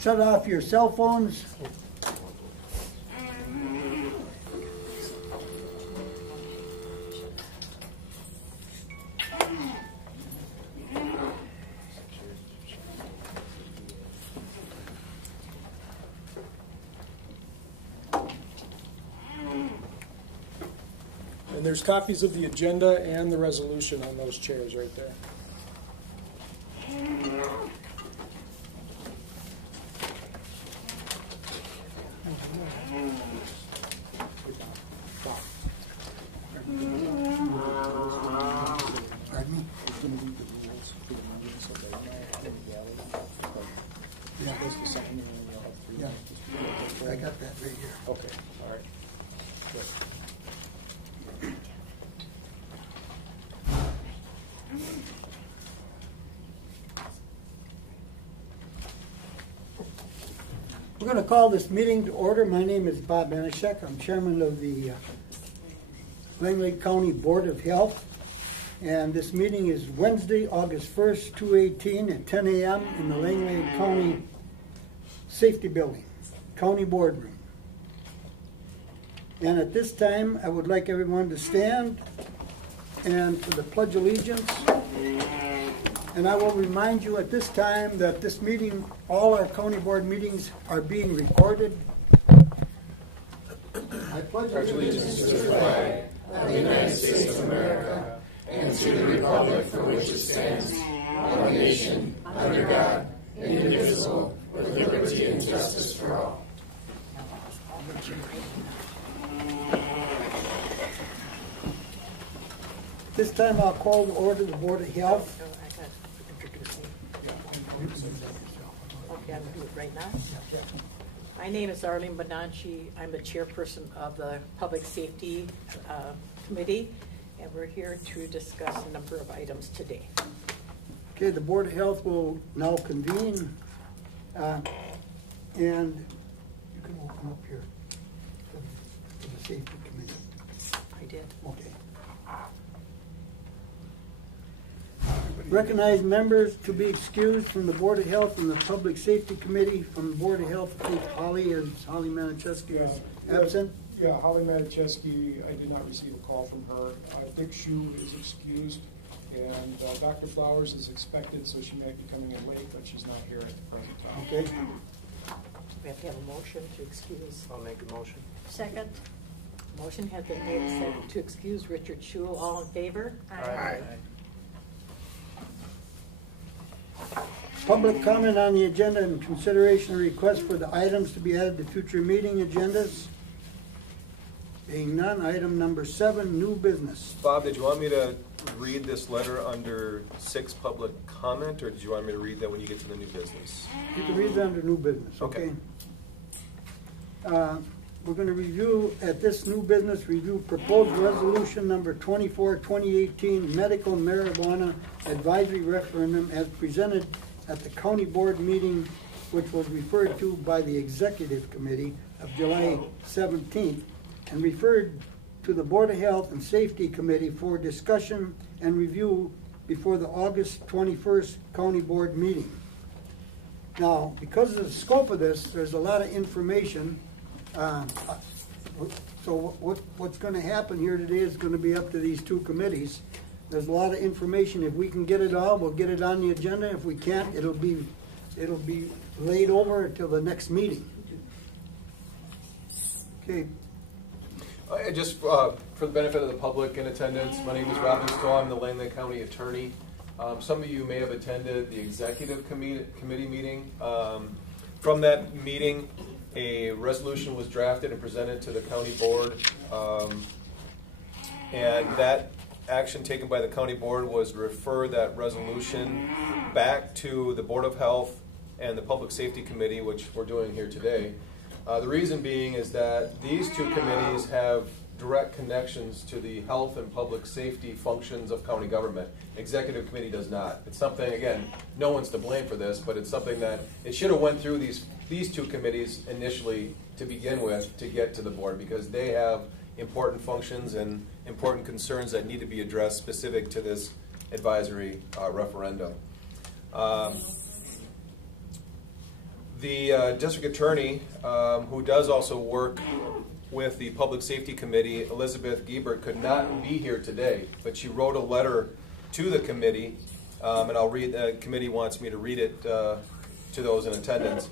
shut off your cell phones. And there's copies of the agenda and the resolution on those chairs right there. Yeah, I got that right here. Okay, all right. Good. We're going to call this meeting to order. My name is Bob Banashek. I'm chairman of the Langlade County Board of Health. And this meeting is Wednesday, August 1st, 2018 at 10 a.m. in the Langlade County Safety Building, County Boardroom. And at this time, I would like everyone to stand and for the Pledge of Allegiance. And I will remind you at this time that this meeting, all our county board meetings are being recorded. I pledge allegiance to the flag of the United States of America and to the republic for which it stands, one nation, under God, indivisible, with liberty and justice for all. This time I'll call to order the Board of Health. Okay, I'm going to do it right now. My name is Arlene Bonacci. I'm the chairperson of the Public Safety Committee, and we're here to discuss a number of items today. Okay, the Board of Health will now convene, and you can open up here to the Safety Committee. I did. Okay. Recognize members to be excused from the Board of Health and the Public Safety Committee. From the Board of Health, I think Holly Manischewski is absent. Yeah, Holly Manischewski, I did not receive a call from her. Dick Shue is excused, and Dr. Flowers is expected, so she might be coming in late, but she's not here at the present time. Okay. We have to have a motion to excuse. I'll make a motion. Second. Motion has been made and seconded to excuse Richard Shule. All in favor? Aye. Public comment on the agenda and consideration of request for the items to be added to future meeting agendas. Being none, item number 7, new business. Bob, did you want me to read this letter under 6 public comment, or did you want me to read that when you get to the new business? You can read it under new business, okay? We're going to review, at this new business, review proposed resolution number 24-2018 medical marijuana advisory referendum as presented at the county board meeting, which was referred to by the executive committee of July 17th and referred to the Board of Health and Safety Committee for discussion and review before the August 21st county board meeting. Now, because of the scope of this, there's a lot of information. So what's going to happen here today is going to be up to these two committees. There's a lot of information. If we can get it all, we'll get it on the agenda. If we can't, it'll be laid over until the next meeting. Okay. Just for the benefit of the public in attendance, my name is Robin Stoll. I'm the Langlade County Attorney. Some of you may have attended the executive committee meeting. From that meeting, a resolution was drafted and presented to the county board, and that action taken by the county board was to refer that resolution back to the Board of Health and the Public Safety Committee, which we're doing here today. The reason being is that these two committees have direct connections to the health and public safety functions of county government. Executive committee does not. It's something, again, no one's to blame for this, but it's something that it should have went through these two committees initially to begin with to get to the board, because they have important functions and important concerns that need to be addressed specific to this advisory referendum. The district attorney, who does also work with the Public Safety Committee, Elizabeth Giebert, could not be here today, but she wrote a letter to the committee, and I'll read, the committee wants me to read it to those in attendance.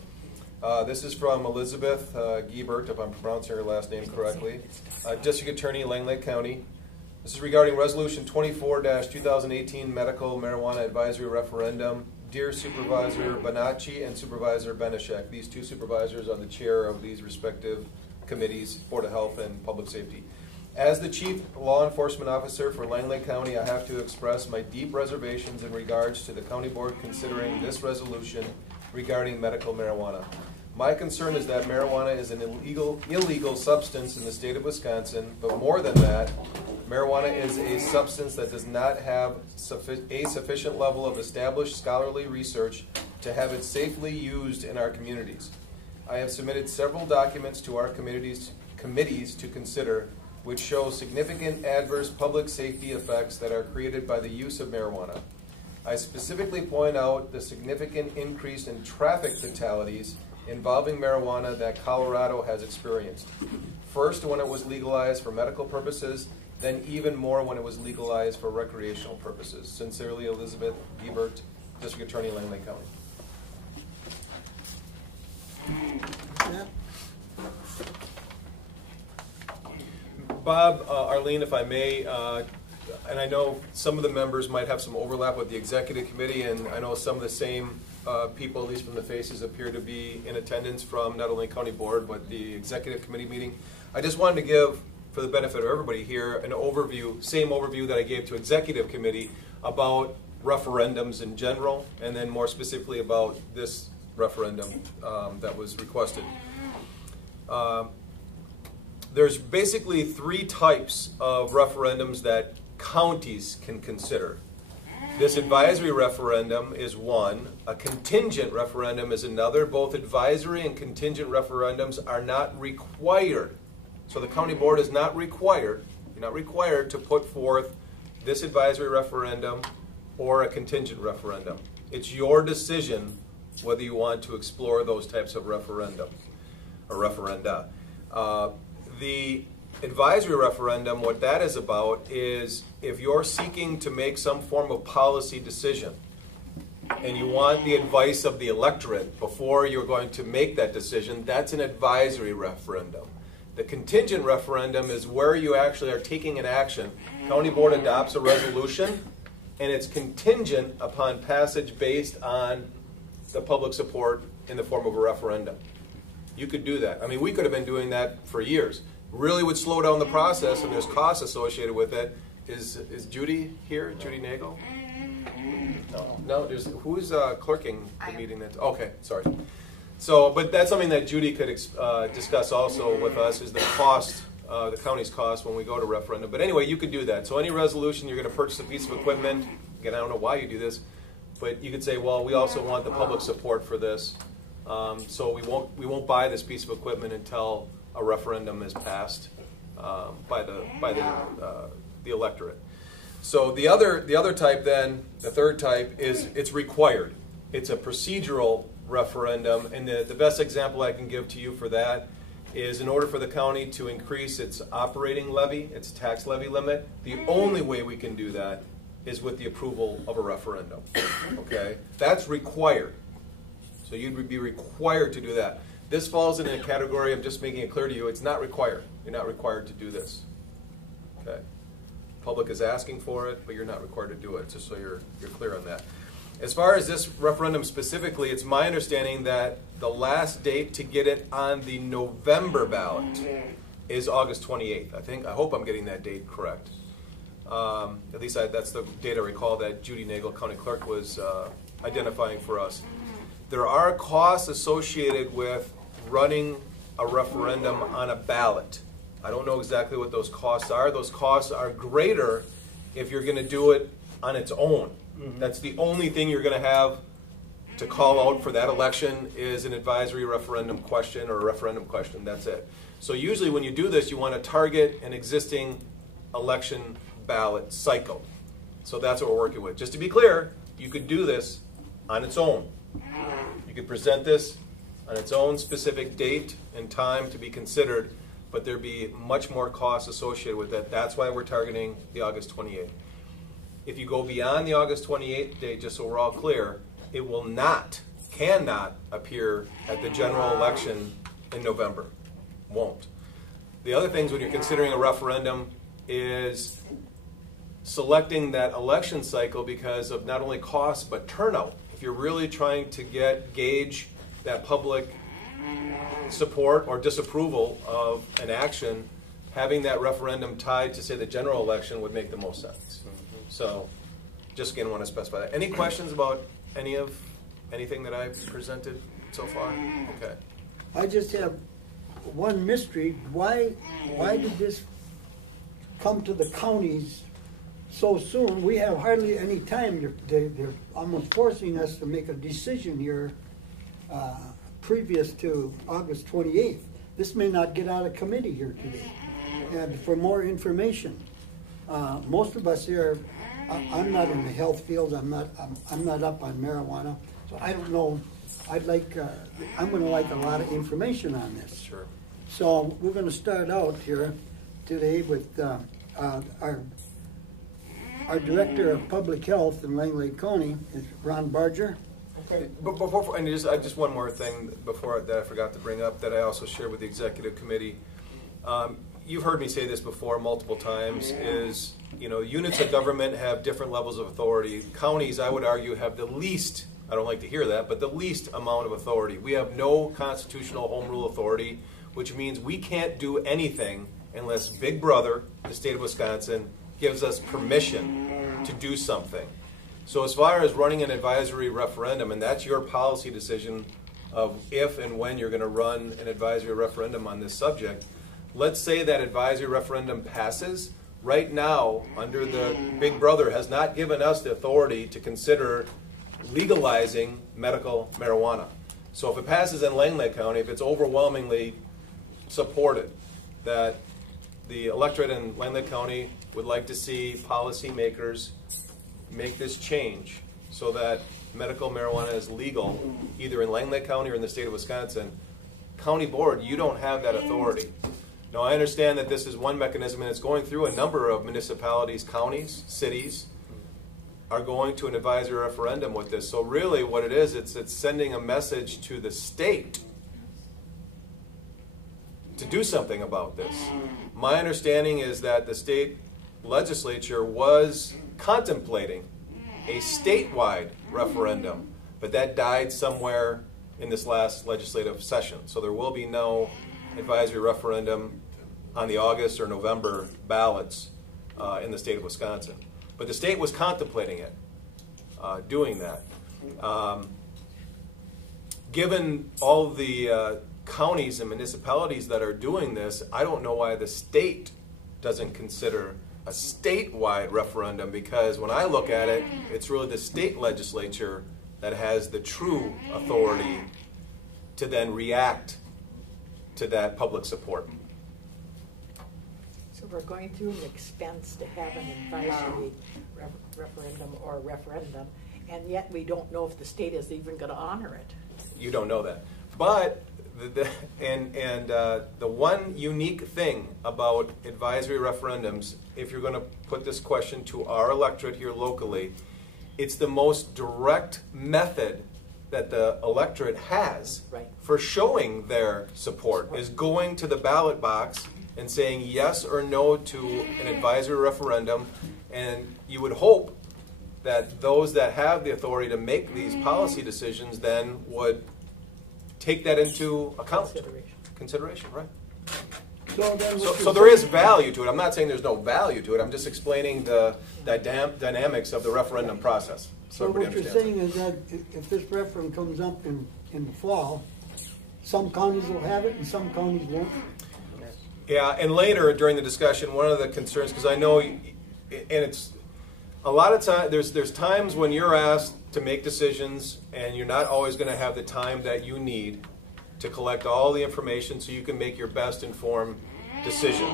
This is from Elizabeth Giebert, if I'm pronouncing her last name correctly, District Attorney, Langlade County. This is regarding Resolution 24-2018 Medical Marijuana Advisory Referendum. Dear Supervisor Bonacci and Supervisor Benishek, these two supervisors are the chair of these respective committees, Board of Health and Public Safety. As the Chief Law Enforcement Officer for Langlade County, I have to express my deep reservations in regards to the County Board considering this resolution regarding medical marijuana. My concern is that marijuana is an illegal substance in the state of Wisconsin, but more than that, marijuana is a substance that does not have a sufficient level of established scholarly research to have it safely used in our communities. I have submitted several documents to our committees to consider, which show significant adverse public safety effects that are created by the use of marijuana. I specifically point out the significant increase in traffic fatalities involving marijuana that Colorado has experienced. First, when it was legalized for medical purposes, then even more when it was legalized for recreational purposes. Sincerely, Elizabeth Giebert, District Attorney, Langlade County. Yeah. Bob, Arlene, if I may, and I know some of the members might have some overlap with the executive committee, and I know some of the same people, at least from the faces, appear to be in attendance from not only county board, but the executive committee meeting. I just wanted to give, for the benefit of everybody here, an overview, same overview that I gave to executive committee about referendums in general, and then more specifically about this referendum that was requested. There's basically three types of referendums that counties can consider. This advisory referendum is one. A contingent referendum is another. Both advisory and contingent referendums are not required. So the county board is not required, you're not required to put forth this advisory referendum or a contingent referendum. It's your decision whether you want to explore those types of referendum or referenda. The advisory referendum, what that is about is if you're seeking to make some form of policy decision and you want the advice of the electorate before you're going to make that decision, that's an advisory referendum. The contingent referendum is where you actually are taking an action. County board adopts a resolution and it's contingent upon passage based on the public support in the form of a referendum. You could do that. I mean, we could have been doing that for years. Really would slow down the process, and there's costs associated with it. Is Judy here? Judy Nagel? No. Who's clerking the meeting? Okay, sorry. So, but that's something that Judy could discuss also with us, is the cost, the county's cost when we go to referendum. But anyway, you could do that. So any resolution, you're going to purchase a piece of equipment. Again, I don't know why you do this, but you could say, well, we also want the public support for this. So we won't buy this piece of equipment until a referendum is passed by the electorate. So the other type then, the third type, is it's required. It's a procedural referendum, and the best example I can give to you for that is in order for the county to increase its operating levy, its tax levy limit, the only way we can do that is with the approval of a referendum. Okay? That's required. So you'd be required to do that. This falls in a category, I'm just making it clear to you, it's not required. You're not required to do this. Okay? Public is asking for it, but you're not required to do it, just so you're clear on that. As far as this referendum specifically, it's my understanding that the last date to get it on the November ballot is August 28th. I hope I'm getting that date correct. At least that's the date I recall that Judy Nagel, County Clerk, was identifying for us. There are costs associated with running a referendum on a ballot. I don't know exactly what those costs are. Those costs are greater if you're going to do it on its own. Mm-hmm. That's the only thing you're going to have to call out for that election is an advisory referendum question or a referendum question. That's it. So usually when you do this, you want to target an existing election ballot cycle. So that's what we're working with. Just to be clear, you could do this on its own. You could present this on its own specific date and time to be considered, but there'd be much more costs associated with that. That's why we're targeting the August 28th. If you go beyond the August 28th date, just so we're all clear, it will not, cannot appear at the general election in November. Won't. The other things when you're considering a referendum is selecting that election cycle because of not only cost but turnout. If you're really trying to gauge that public support or disapproval of an action, having that referendum tied to, say, the general election would make the most sense. So, just again, want to specify that. Any questions about anything that I've presented so far? Okay. I just have one mystery. Why did this come to the counties so soon? We have hardly any time. They're almost forcing us to make a decision here previous to August 28th. This may not get out of committee here today. And for more information, most of us here, I'm not in the health field. I'm not up on marijuana, so I don't know. I'm going to like a lot of information on this. Sure. So we're going to start out here today with our Director of Public Health in Langlade County is Ron Barger. Okay. But before, and just one more thing before that I forgot to bring up that I also shared with the executive committee. You've heard me say this before multiple times. Is units of government have different levels of authority. Counties, I would argue, have the least. I don't like to hear that, but the least amount of authority. We have no constitutional home rule authority, which means we can't do anything unless Big Brother, the state of Wisconsin, gives us permission to do something. So as far as running an advisory referendum, and that's your policy decision of if and when you're going to run an advisory referendum on this subject, let's say that advisory referendum passes. Right now, under the Big Brother, has not given us the authority to consider legalizing medical marijuana. So if it passes in Langlade County, if it's overwhelmingly supported that the electorate in Langlade County would like to see policymakers make this change so that medical marijuana is legal either in Langlade County or in the state of Wisconsin, County Board, you don't have that authority. Now, I understand that this is one mechanism, and it's going through a number of municipalities, counties, cities, are going to an advisory referendum with this. So really what it is, it's sending a message to the state to do something about this. My understanding is that the state legislature was contemplating a statewide referendum, but that died somewhere in this last legislative session. So there will be no advisory referendum on the August or November ballots in the state of Wisconsin. But the state was contemplating it, doing that. Given all the counties and municipalities that are doing this, I don't know why the state doesn't consider a statewide referendum, because when I look at it, it's really the state legislature that has the true authority to then react to that public support. So we're going through an expense to have an advisory referendum, and yet we don't know if the state is even going to honor it. You don't know that. But the one unique thing about advisory referendums, if you're going to put this question to our electorate here locally, it's the most direct method that the electorate has for showing their support, is going to the ballot box and saying yes or no to an advisory referendum. And you would hope that those that have the authority to make these policy decisions then would take that into account. Consideration, right? So there is value to it. I'm not saying there's no value to it. I'm just explaining the dynamics of the referendum process. So what you're saying is that if this referendum comes up in the fall, some counties will have it and some counties won't? Yeah, and later during the discussion, one of the concerns, because I know, and it's a lot of time, there's times when you're asked to make decisions and you're not always going to have the time that you need to collect all the information so you can make your best informed decision.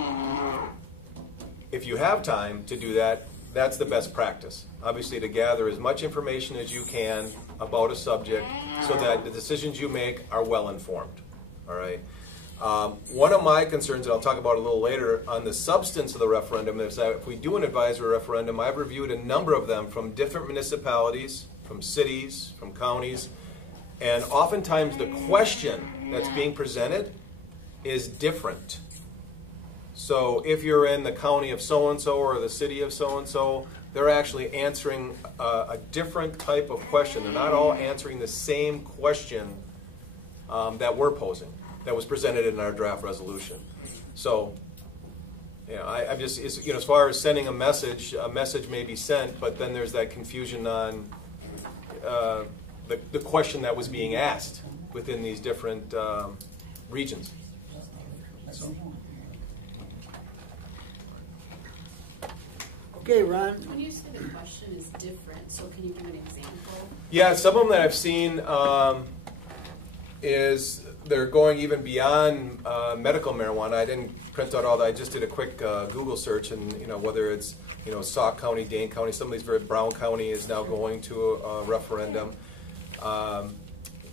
If you have time to do that, that's the best practice. Obviously, to gather as much information as you can about a subject so that the decisions you make are well informed. All right. One of my concerns, and I'll talk about a little later, on the substance of the referendum is that if we do an advisory referendum, I've reviewed a number of them from different municipalities, from cities, from counties, and oftentimes the question that's being presented is different. So if you're in the county of so-and-so or the city of so-and-so, they're actually answering a different type of question. They're not all answering the same question that we're posing, that was presented in our draft resolution. So, I'm just, as far as sending a message may be sent, but then there's that confusion on the question that was being asked within these different regions. So. Okay, Ron. When you say the question is different, so can you give an example? Yeah, some of them that I've seen is they're going even beyond medical marijuana. I didn't print out all that. I just did a quick Google search, and whether it's Sauk County, Dane County, some of these, Brown County is now going to a referendum.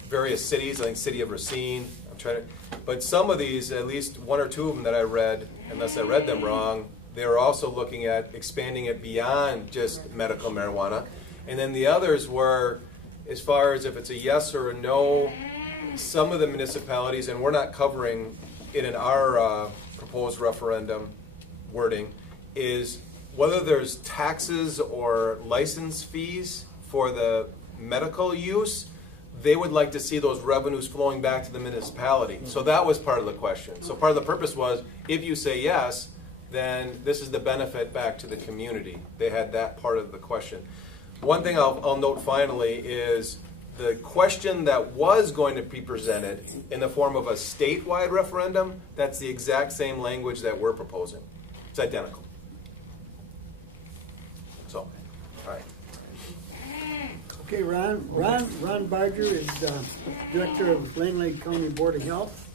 Various cities, I think City of Racine. But some of these, at least one or two of them that I read, unless I read them wrong, they were also looking at expanding it beyond just medical marijuana. And then the others were, as far as if it's a yes or a no, some of the municipalities, and we're not covering it in our proposed referendum wording, is whether there's taxes or license fees for the medical use, they would like to see those revenues flowing back to the municipality. So that was part of the question. So part of the purpose was, if you say yes, then this is the benefit back to the community. They had that part of the question. One thing I'll note finally is the question that was going to be presented in the form of a statewide referendum, that's the exact same language that we're proposing. It's identical. So, all right. Okay, Ron Barger is Director of Langlade County Board of Health,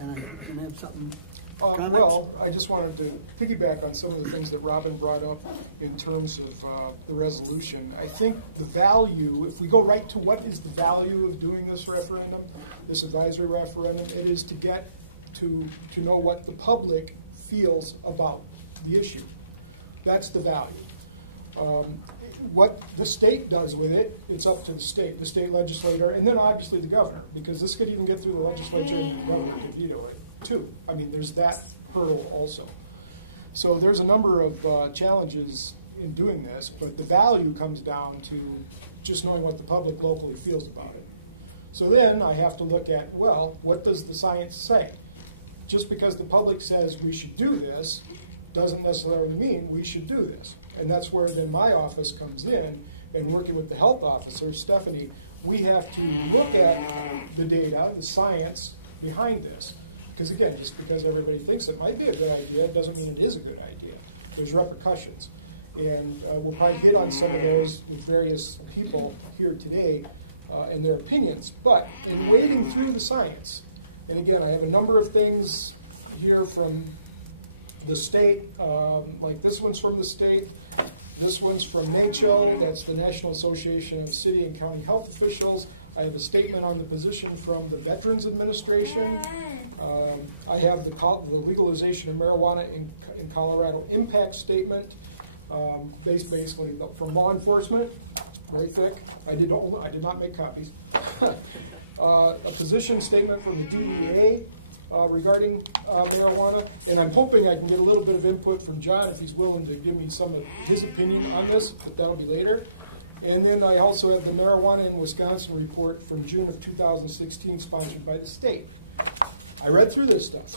and I can have something. Comments? Well, I just wanted to piggyback on some of the things that Robin brought up in terms of the resolution. I think the value, if we go right to what is the value of doing this referendum, this advisory referendum, it is to get to know what the public feels about the issue. That's the value. What the state does with it, it's up to the state legislator, and then obviously the governor, because this could even get through the legislature and the governor could veto it too. I mean, there's that hurdle also. So there's a number of challenges in doing this, but the value comes down to just knowing what the public locally feels about it. So then I have to look at, well, what does the science say? Just because the public says we should do this doesn't necessarily mean we should do this. And that's where then my office comes in, and working with the health officer, Stephanie, we have to look at the data, the science behind this. Because again, just because everybody thinks it might be a good idea doesn't mean it is a good idea. There's repercussions. And we'll probably hit on some of those with various people here today and their opinions. But in wading through the science, and again, I have a number of things here from the state, like this one's from the state, this one's from NACHO, that's the National Association of City and County Health Officials. I have a statement on the position from the Veterans Administration. I have the legalization of marijuana in Colorado impact statement, based basically from law enforcement, very thick. I did not make copies. A position statement from the DEA regarding marijuana, and I'm hoping I can get a little bit of input from John if he's willing to give me some of his opinion on this, but that'll be later. And then I also have the Marijuana in Wisconsin report from June of 2016, sponsored by the state. I read through this stuff,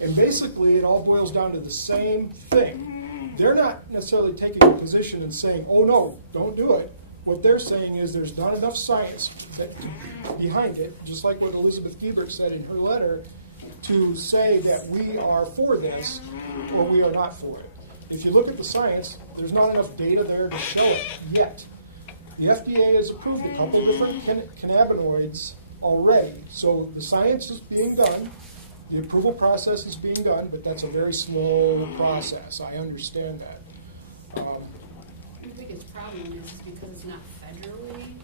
and basically it all boils down to the same thing. They're not necessarily taking a position and saying, oh no, don't do it. What they're saying is there's not enough science behind it, just like what Elizabeth Giebert said in her letter, to say that we are for this or we are not for it. If you look at the science, there's not enough data there to show it yet. The FDA has approved a couple of different cannabinoids already. So the science is being done, the approval process is being done, but that's a very slow process. I understand that. The biggest problem is because it's not federally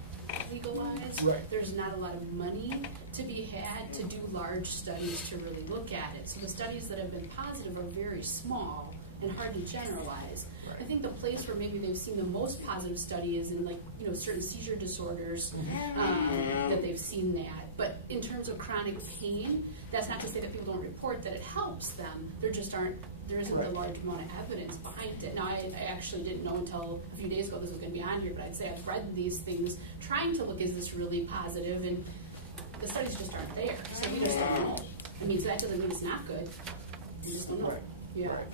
legal scale-wise. Right. There's not a lot of money to be had to do large studies to really look at it. So the studies that have been positive are very small and hard to generalize. Right. I think the place where maybe they've seen the most positive study is in, like, you know, certain seizure disorders that they've seen that. But in terms of chronic pain, that's not to say that people don't report that it helps them. There isn't a large amount of evidence behind it. Now, I actually didn't know until a few days ago this was going to be on here, but I'd say I've read these things trying to look, is this really positive? And the studies just aren't there. So we just don't know. I mean, so that doesn't mean it's not good. We just don't know. Right. Yeah. Right.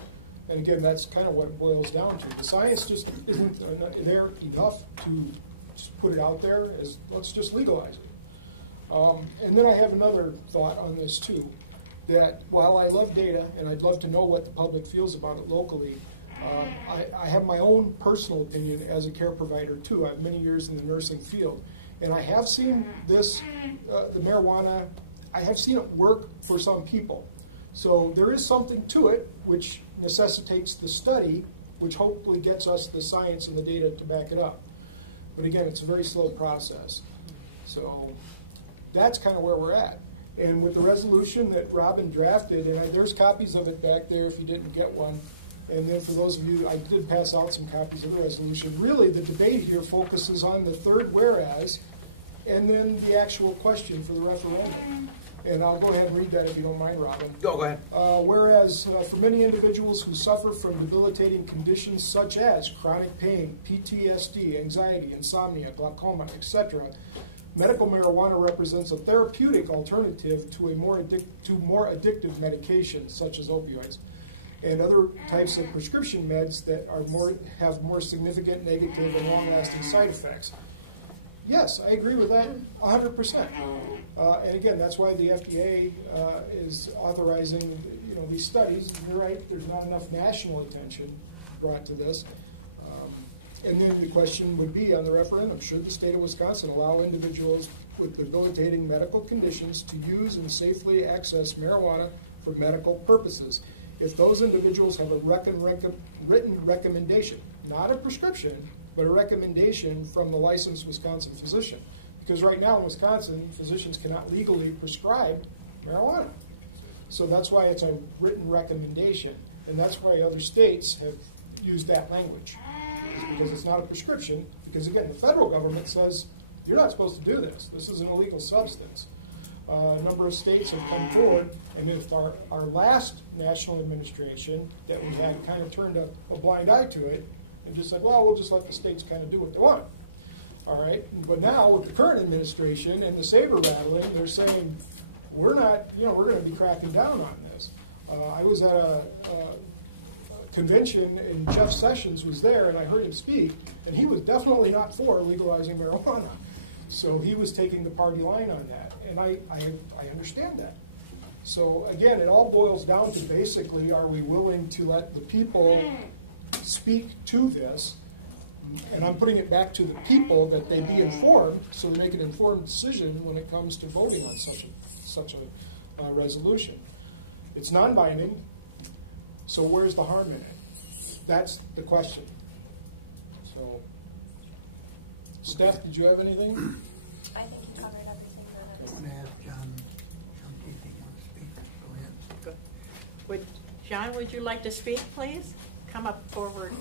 And again, that's kind of what it boils down to. The science just isn't there enough to just put it out there as, let's just legalize it. And then I have another thought on this too, that while I love data and I'd love to know what the public feels about it locally, I have my own personal opinion as a care provider too. I have many years in the nursing field. And I have seen this, the marijuana, I have seen it work for some people. So there is something to it which necessitates the study, which hopefully gets us the science and the data to back it up. But again, it's a very slow process. So that's kind of where we're at. And with the resolution that Robin drafted, and there's copies of it back there if you didn't get one. And then for those of you, I did pass out some copies of the resolution. Really, the debate here focuses on the third whereas, and then the actual question for the referendum. And I'll go ahead and read that if you don't mind, Robin. Go ahead. Whereas for many individuals who suffer from debilitating conditions such as chronic pain, PTSD, anxiety, insomnia, glaucoma, etc., medical marijuana represents a therapeutic alternative to more addictive medications such as opioids and other types of prescription meds that have more significant negative and long-lasting side effects. Yes, I agree with that 100%. And again, that's why the FDA is authorizing these studies. You're right, there's not enough national attention brought to this. And then the question would be on the referendum, should the state of Wisconsin allow individuals with debilitating medical conditions to use and safely access marijuana for medical purposes if those individuals have a written recommendation, not a prescription, but a recommendation from the licensed Wisconsin physician? Because right now in Wisconsin, physicians cannot legally prescribe marijuana. So that's why it's a written recommendation. And that's why other states have used that language. It's because it's not a prescription. Because again, the federal government says, you're not supposed to do this. This is an illegal substance. A number of states have come forward, and if our last national administration that we had kind of turned a blind eye to it, and just said, well, we'll just let the states kind of do what they want. All right, but now with the current administration and the saber rattling, they're saying, we're not, we're going to be cracking down on this. I was at a convention and Jeff Sessions was there and I heard him speak, and he was definitely not for legalizing marijuana. So he was taking the party line on that, and I understand that. So again, it all boils down to basically, are we willing to let the people speak to this? And I'm putting it back to the people that they be informed so they make an informed decision when it comes to voting on such a resolution. It's non-binding, so where's the harm in it? That's the question. So, Steph, did you have anything? I think you covered everything that I'm going to ask John if he wants to speak. Go ahead. John, would you like to speak, please? Come up forward.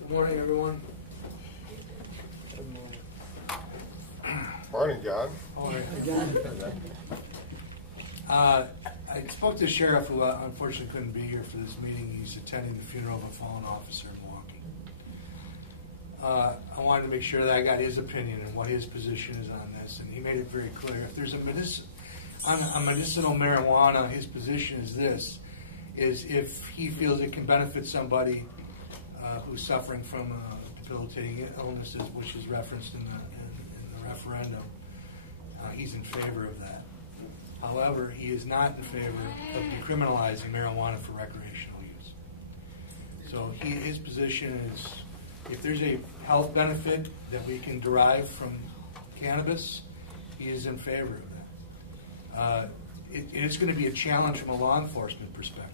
Good morning, everyone. Good morning. Morning, John. I spoke to the sheriff, who unfortunately couldn't be here for this meeting. He's attending the funeral of a fallen officer in Milwaukee. I wanted to make sure that I got his opinion and what his position is on this, and he made it very clear. If there's on medicinal marijuana, his position is this, is if he feels it can benefit somebody who's suffering from debilitating illnesses, which is referenced in the referendum, he's in favor of that. However, he is not in favor of decriminalizing marijuana for recreational use. So his position is, if there's a health benefit that we can derive from cannabis, he is in favor of that. It's going to be a challenge from a law enforcement perspective.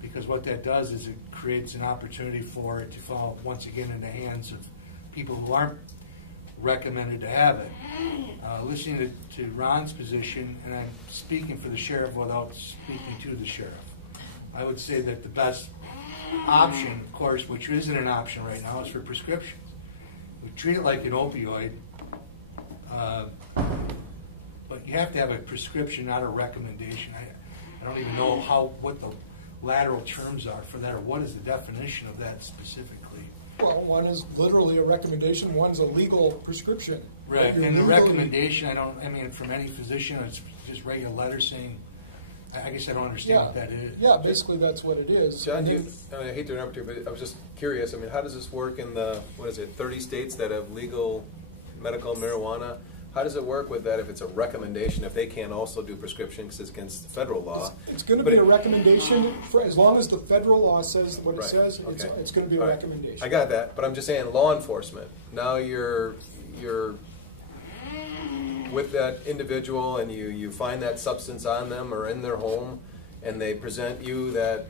because what that does is it creates an opportunity for it to fall once again in the hands of people who aren't recommended to have it. Listening to Ron's position, and I'm speaking for the sheriff without speaking to the sheriff, I would say that the best option, of course, which isn't an option right now, is for prescriptions. We treat it like an opioid, but you have to have a prescription, not a recommendation. I don't even know what the lateral terms are for that, or what is the definition of that specifically. Well, one is literally a recommendation, one's a legal prescription. Right, and the recommendation, I mean, from any physician, it's just write a letter saying, I guess I don't understand what that is. Yeah, basically that's what it is. John, I hate to interrupt you, but I was just curious. I mean, how does this work in the, 30 states that have legal medical marijuana? How does it work with that if it's a recommendation, if they can't also do prescription because it's against the federal law? It's going to be a recommendation, for as long as the federal law says what it says, Okay. it's going to be a recommendation. I got that, but I'm just saying law enforcement. Now you're with that individual and you find that substance on them or in their home and they present you that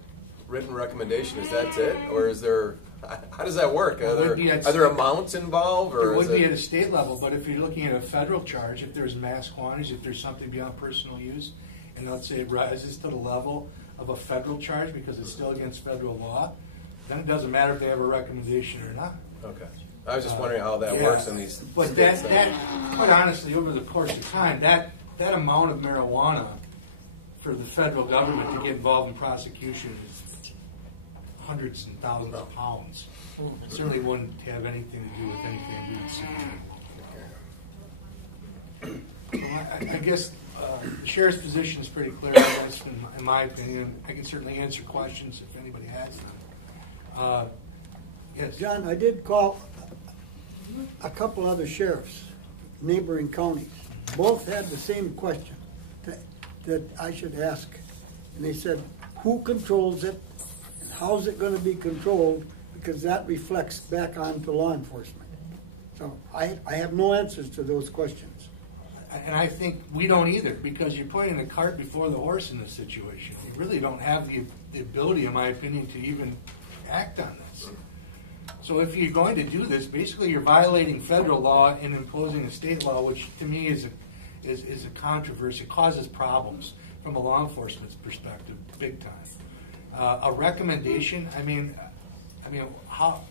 written recommendation. Is that it? Or is there, how does that work? Are there amounts involved? Or it would be at a state level, but if you're looking at a federal charge, if there's mass quantities, if there's something beyond personal use, and let's say it rises to the level of a federal charge because it's still against federal law, then it doesn't matter if they have a recommendation or not. Okay. I was just wondering how that works in these But states. that, quite honestly, over the course of time, that amount of marijuana for the federal government to get involved in prosecution is hundreds and thousands of pounds. It certainly wouldn't have anything to do with anything we would see. So I guess the sheriff's position is pretty clear, I guess, in my opinion. I can certainly answer questions if anybody has them. Yes. John, I did call a couple other sheriffs, neighboring counties. Both had the same question that I should ask. And they said, who controls it? And how's it going to be controlled? Because that reflects back onto law enforcement. So I have no answers to those questions. And I think we don't either, because you're putting the cart before the horse in this situation. You really don't have the ability, in my opinion, to even act on this. So if you're going to do this, basically you're violating federal law and imposing a state law, which to me is a controversy. It causes problems from a law enforcement's perspective, big time. A recommendation, I mean, how?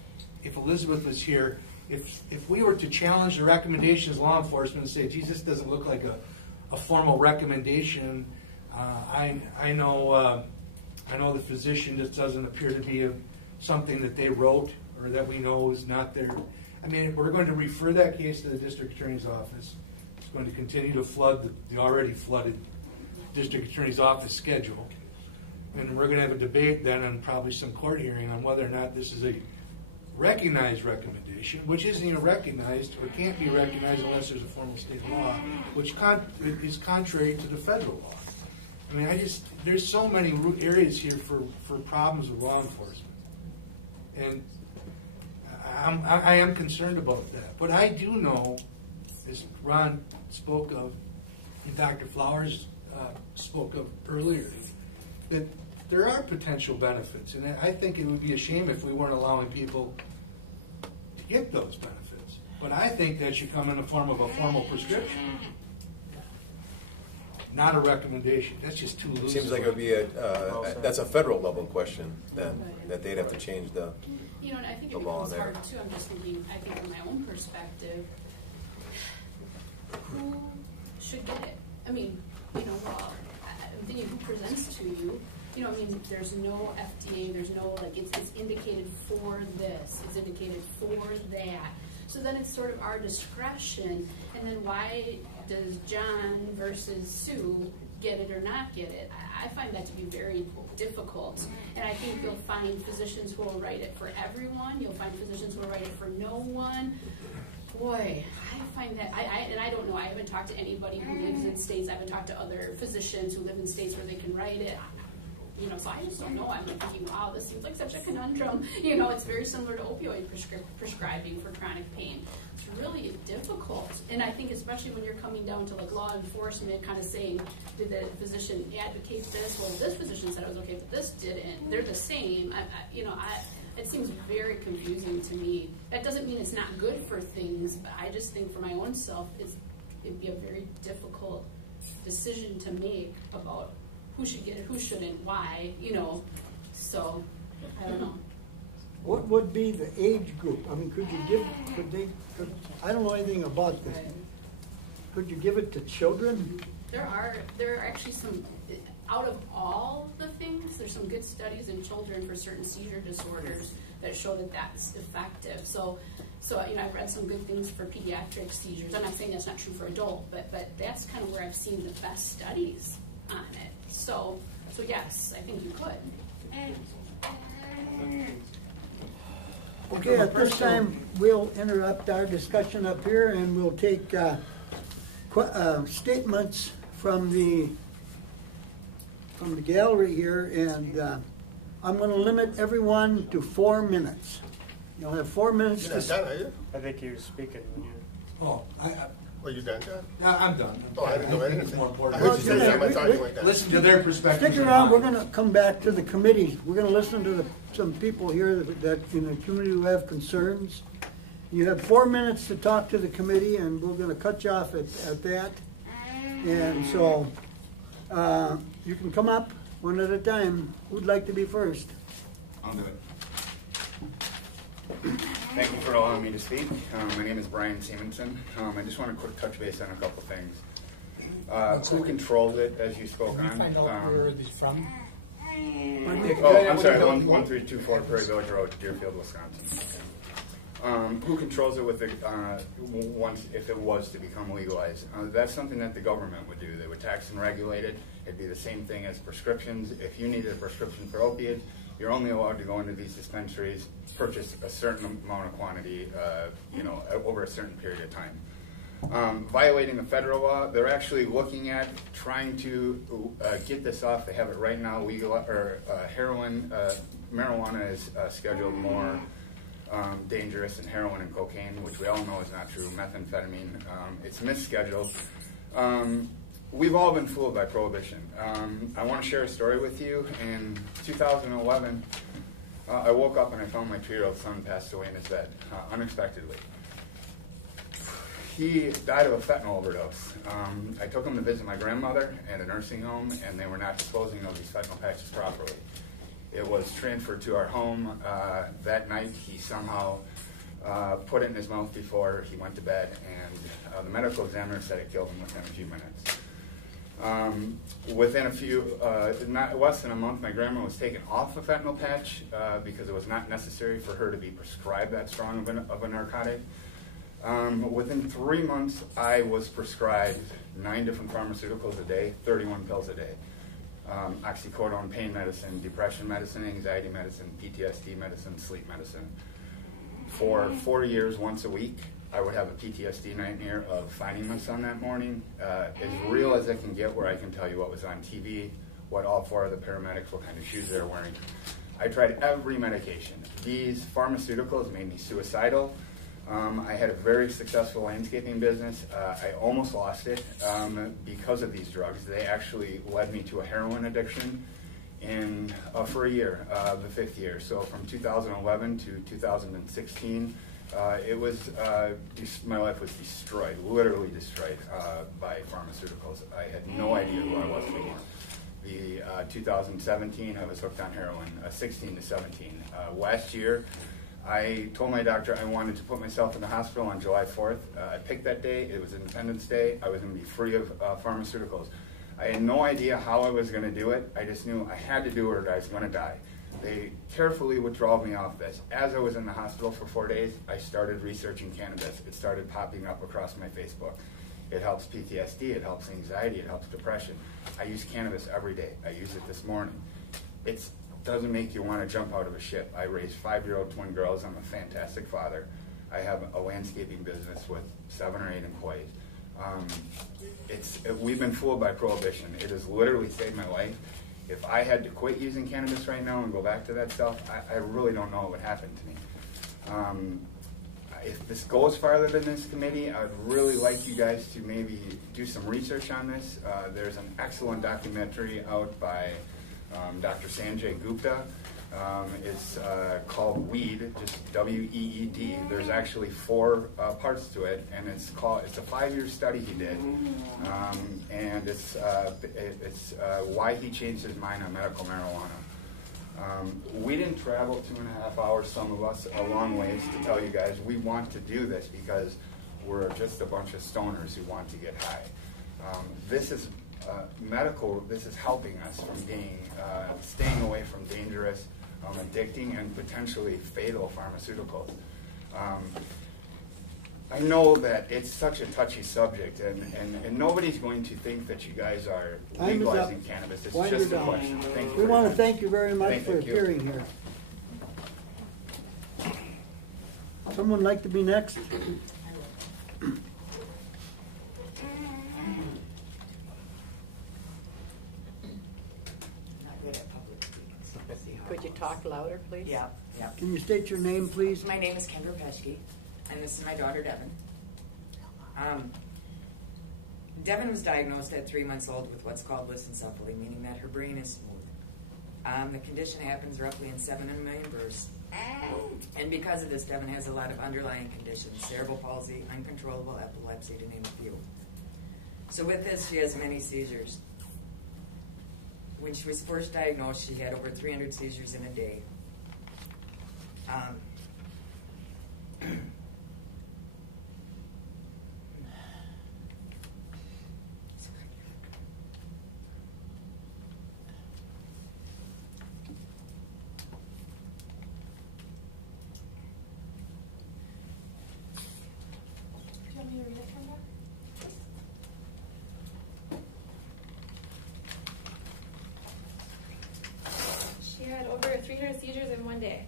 If Elizabeth was here, if we were to challenge the recommendation as law enforcement and say, geez, this doesn't look like a formal recommendation, I know the physician, this doesn't appear to be something that they wrote or that we know is not there. I mean, we're going to refer that case to the district attorney's office. It's going to continue to flood the already flooded district attorney's office schedule. And we're going to have a debate then and probably some court hearing on whether or not this is a recognized recommendation, which isn't even recognized or can't be recognized unless there's a formal state law, which is contrary to the federal law. I mean, there's so many areas here for problems with law enforcement. And I am concerned about that. But I do know, as Ron spoke of, and Dr. Flowers spoke of earlier, that there are potential benefits. And I think it would be a shame if we weren't allowing people to get those benefits. But I think that should come in the form of a formal prescription, not a recommendation. That's just too loose. It seems like it would be that's a federal level question then, that they'd have to change the and I think it law becomes there. hard too. I'm just thinking, I think from my own perspective, who should get it? I mean, I'm thinking who presents to you. I mean, there's no FDA, there's no, it's indicated for this, it's indicated for that. So then it's sort of our discretion, and then why does John versus Sue get it or not get it? I find that to be very difficult, and I think you'll find physicians who will write it for everyone, you'll find physicians who will write it for no one. Boy, I find that, and I don't know, I haven't talked to anybody who lives in states, I haven't talked to other physicians who live in states where they can write it. So I just don't know. I'm like thinking, wow, this seems like such a conundrum. It's very similar to opioid prescribing for chronic pain. It's really difficult. And I think especially when you're coming down to like law enforcement kind of saying, did the physician advocate this? Well, this physician said it was okay, but this didn't. They're the same. It seems very confusing to me. That doesn't mean it's not good for things, but I just think for my own self, it'd be a very difficult decision to make about who should get it, who shouldn't, why, so I don't know. What would be the age group? I mean, I don't know anything about this. Could you give it to children? There are actually some, out of all the things, there's some good studies in children for certain seizure disorders that show that that's effective. So I've read some good things for pediatric seizures. I'm not saying that's not true for adult, but that's kind of where I've seen the best studies on it. So yes, I think you could. Okay, at this time, we'll interrupt our discussion up here and we'll take statements from the gallery here, and I'm going to limit everyone to 4 minutes. You'll have 4 minutes You're not to done, are you? I think you're speaking when you. Oh, Are you done, John? I'm done. Oh, I didn't know think anything. it's more I important. heard you say something. I thought you went down. Listen to their perspective. stick around. We're going to come back to the committees. We're going to listen to some people here that in the community who have concerns. You have 4 minutes to talk to the committee, and we're going to cut you off at that. And so you can come up one at a time. Who'd like to be first? I'll do it. Thank you for allowing me to speak. My name is Brian Simonson. I just want to quick touch base on a couple things. Who controls it, as you spoke on? Find out where he's from. I'm sorry, 1324 Prairie Village Road, Deerfield, Wisconsin. Who controls it with the once if it was to become legalized? That's something that the government would do. They would tax and regulate it. It'd be the same thing as prescriptions. If you needed a prescription for opiates, you're only allowed to go into these dispensaries, purchase a certain amount of quantity, over a certain period of time. Violating the federal law, they're actually looking at trying to get this off. They have it right now. Heroin, marijuana is scheduled more dangerous than heroin and cocaine, which we all know is not true. Methamphetamine, it's misscheduled. We've all been fooled by prohibition. I want to share a story with you. In 2011, I woke up and I found my 2-year-old son passed away in his bed, unexpectedly. He died of a fentanyl overdose. I took him to visit my grandmother at a nursing home, and they were not disposing of these fentanyl patches properly. It was transferred to our home. That night, he somehow put it in his mouth before he went to bed, and the medical examiner said it killed him within a few minutes. Within not less than a month, my grandma was taken off the fentanyl patch because it was not necessary for her to be prescribed that strong of a narcotic. Within 3 months, I was prescribed 9 different pharmaceuticals a day, 31 pills a day. Oxycodone, pain medicine, depression medicine, anxiety medicine, PTSD medicine, sleep medicine. For 4 years, once a week, I would have a PTSD nightmare of finding my son that morning, as real as I can get, where I can tell you what was on TV, what all 4 of the paramedics, what kind of shoes they were wearing. I tried every medication. These pharmaceuticals made me suicidal. I had a very successful landscaping business. I almost lost it because of these drugs. They actually led me to a heroin addiction for a year, the 5th year. So from 2011 to 2016, my life was destroyed, literally destroyed by pharmaceuticals. I had no idea who I was anymore. 2017, I was hooked on heroin, 16 to 17. Last year, I told my doctor I wanted to put myself in the hospital on July 4th. I picked that day. It was Independence Day. I was going to be free of pharmaceuticals. I had no idea how I was going to do it. I just knew I had to do it or I was going to die. They carefully withdrew me off this. As I was in the hospital for 4 days, I started researching cannabis. It started popping up across my Facebook. It helps PTSD. It helps anxiety. It helps depression. I use cannabis every day. I use it this morning. It doesn't make you want to jump out of a ship. I raised 5-year-old twin girls. I'm a fantastic father. I have a landscaping business with 7 or 8 employees. We've been fooled by prohibition. It has literally saved my life. If I had to quit using cannabis right now and go back to that stuff, I really don't know what would happen to me. If this goes farther than this committee, I would really like you guys to maybe do some research on this. There's an excellent documentary out by Dr. Sanjay Gupta. It's called Weed, just W-E-E-D. There's actually 4 parts to it, and it's a 5-year study he did, and it's why he changed his mind on medical marijuana. We didn't travel 2.5 hours, some of us, a long ways to tell you guys we want to do this because we're just a bunch of stoners who want to get high. This is medical. This is helping us from being staying away from dangerous, addicting, and potentially fatal pharmaceuticals. I know that it's such a touchy subject, and nobody's going to think that you guys are legalizing cannabis. It's just a question. Thank you. We want to thank you very much for Thank you. appearing here. Someone like to be next? Could you talk louder, please? Yeah. Can you state your name, please? My name is Kendra Peschke, and this is my daughter, Devin. Devin was diagnosed at 3 months old with what's called lissencephaly, meaning that her brain is smooth. The condition happens roughly in 7 in a million bursts. And because of this, Devin has a lot of underlying conditions, cerebral palsy, uncontrollable epilepsy, to name a few. So with this, she has many seizures. When she was first diagnosed, she had over 300 seizures in a day. Do you want me to read it from there? She had over 300 seizures in one day.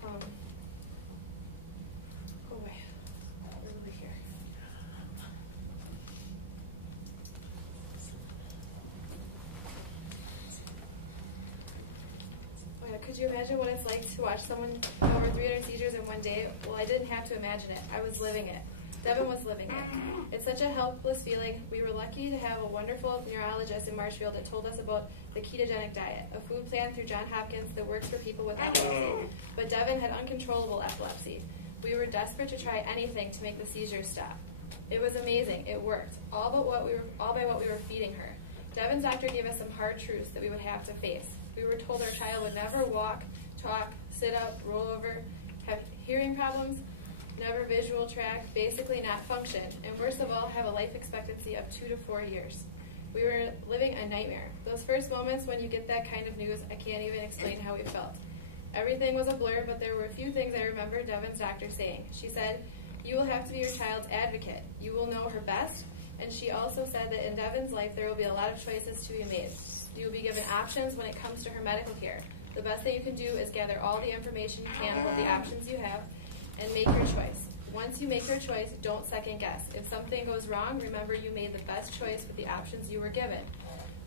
Go away. We're over here. Oh yeah, could you imagine what it's like to watch someone have over 300 seizures in one day? Well, I didn't have to imagine it. I was living it. Devin was living it. It's such a helpless feeling. We were lucky to have a wonderful neurologist in Marshfield that told us about the ketogenic diet, a food plan through Johns Hopkins that works for people with epilepsy. But Devin had uncontrollable epilepsy. We were desperate to try anything to make the seizures stop. It was amazing. It worked. All by what we were feeding her. Devin's doctor gave us some hard truths that we would have to face. We were told our child would never walk, talk, sit up, roll over, have hearing problems, never visual track, basically not function, and worst of all, have a life expectancy of 2 to 4 years. We were living a nightmare. Those first moments when you get that kind of news, I can't even explain how we felt. Everything was a blur, but there were a few things I remember Devin's doctor saying. She said, "You will have to be your child's advocate. You will know her best." And she also said that in Devin's life, there will be a lot of choices to be made. You will be given options when it comes to her medical care. The best that you can do is gather all the information you can about the options you have and make your choice. Once you make your choice, don't second guess. If something goes wrong, remember you made the best choice with the options you were given.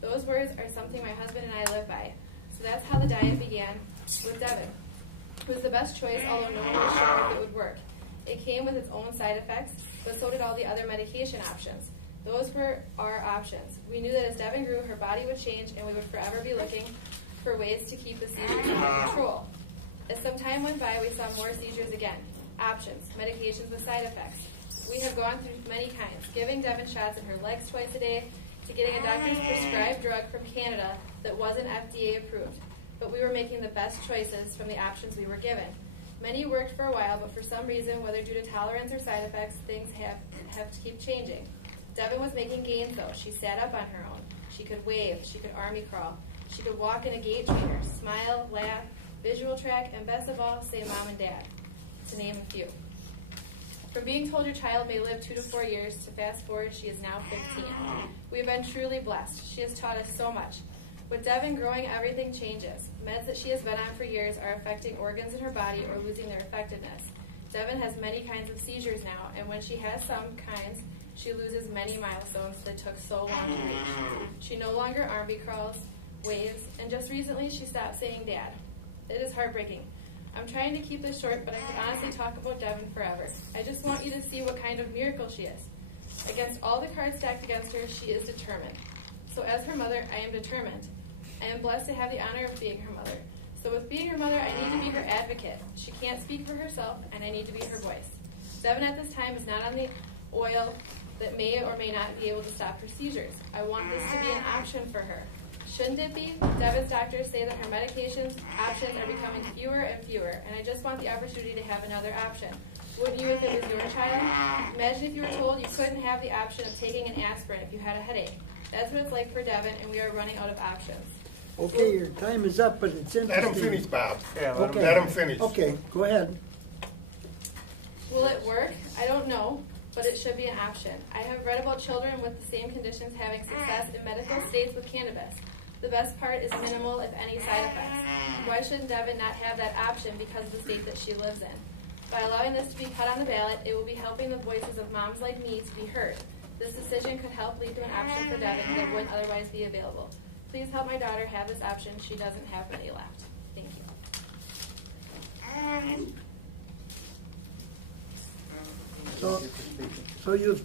Those words are something my husband and I live by. So that's how the diet began with Devin. It was the best choice, although no one was sure if it would work. It came with its own side effects, but so did all the other medication options. Those were our options. We knew that as Devin grew, her body would change, and we would forever be looking for ways to keep the seizures under control. As some time went by, we saw more seizures again. Options, medications with side effects. We have gone through many kinds, giving Devin shots in her legs twice a day, to getting a doctor's prescribed drug from Canada that wasn't FDA approved. But we were making the best choices from the options we were given. Many worked for a while, but for some reason, whether due to tolerance or side effects, things have to keep changing. Devin was making gains, though. She sat up on her own. She could wave. She could army crawl. She could walk in a gait trainer, smile, laugh, visual track, and best of all, say mom and dad, to name a few. From being told your child may live 2 to 4 years to fast forward, she is now 15. We've been truly blessed. She has taught us so much. With Devin growing, everything changes. Meds that she has been on for years are affecting organs in her body or losing their effectiveness. Devin has many kinds of seizures now, and when she has some kinds, she loses many milestones that took so long to reach. She no longer army crawls. ways, and just recently she stopped saying Dad. It is heartbreaking. I'm trying to keep this short, but I could honestly talk about Devin forever. I just want you to see what kind of miracle she is. Against all the cards stacked against her, she is determined. So as her mother, I am determined. I am blessed to have the honor of being her mother. So with being her mother, I need to be her advocate. She can't speak for herself, and I need to be her voice. Devin at this time is not on the oil that may or may not be able to stop her seizures. I want this to be an option for her. Shouldn't it be? Devin's doctors say that her medications options are becoming fewer and fewer, and I just want the opportunity to have another option. Wouldn't you if it was your child? Imagine if you were told you couldn't have the option of taking an aspirin if you had a headache. That's what it's like for Devin, and we are running out of options. Okay, your time is up, but it's interesting. Let him finish, Bob. Okay. Let him finish. Okay, go ahead. Will it work? I don't know, but it should be an option. I have read about children with the same conditions having success in medical states with cannabis. The best part is minimal, if any, side effects. Why shouldn't Devin not have that option because of the state that she lives in? By allowing this to be put on the ballot, it will be helping the voices of moms like me to be heard. This decision could help lead to an option for Devin that wouldn't otherwise be available. Please help my daughter have this option. She doesn't have many left. Thank you. So you've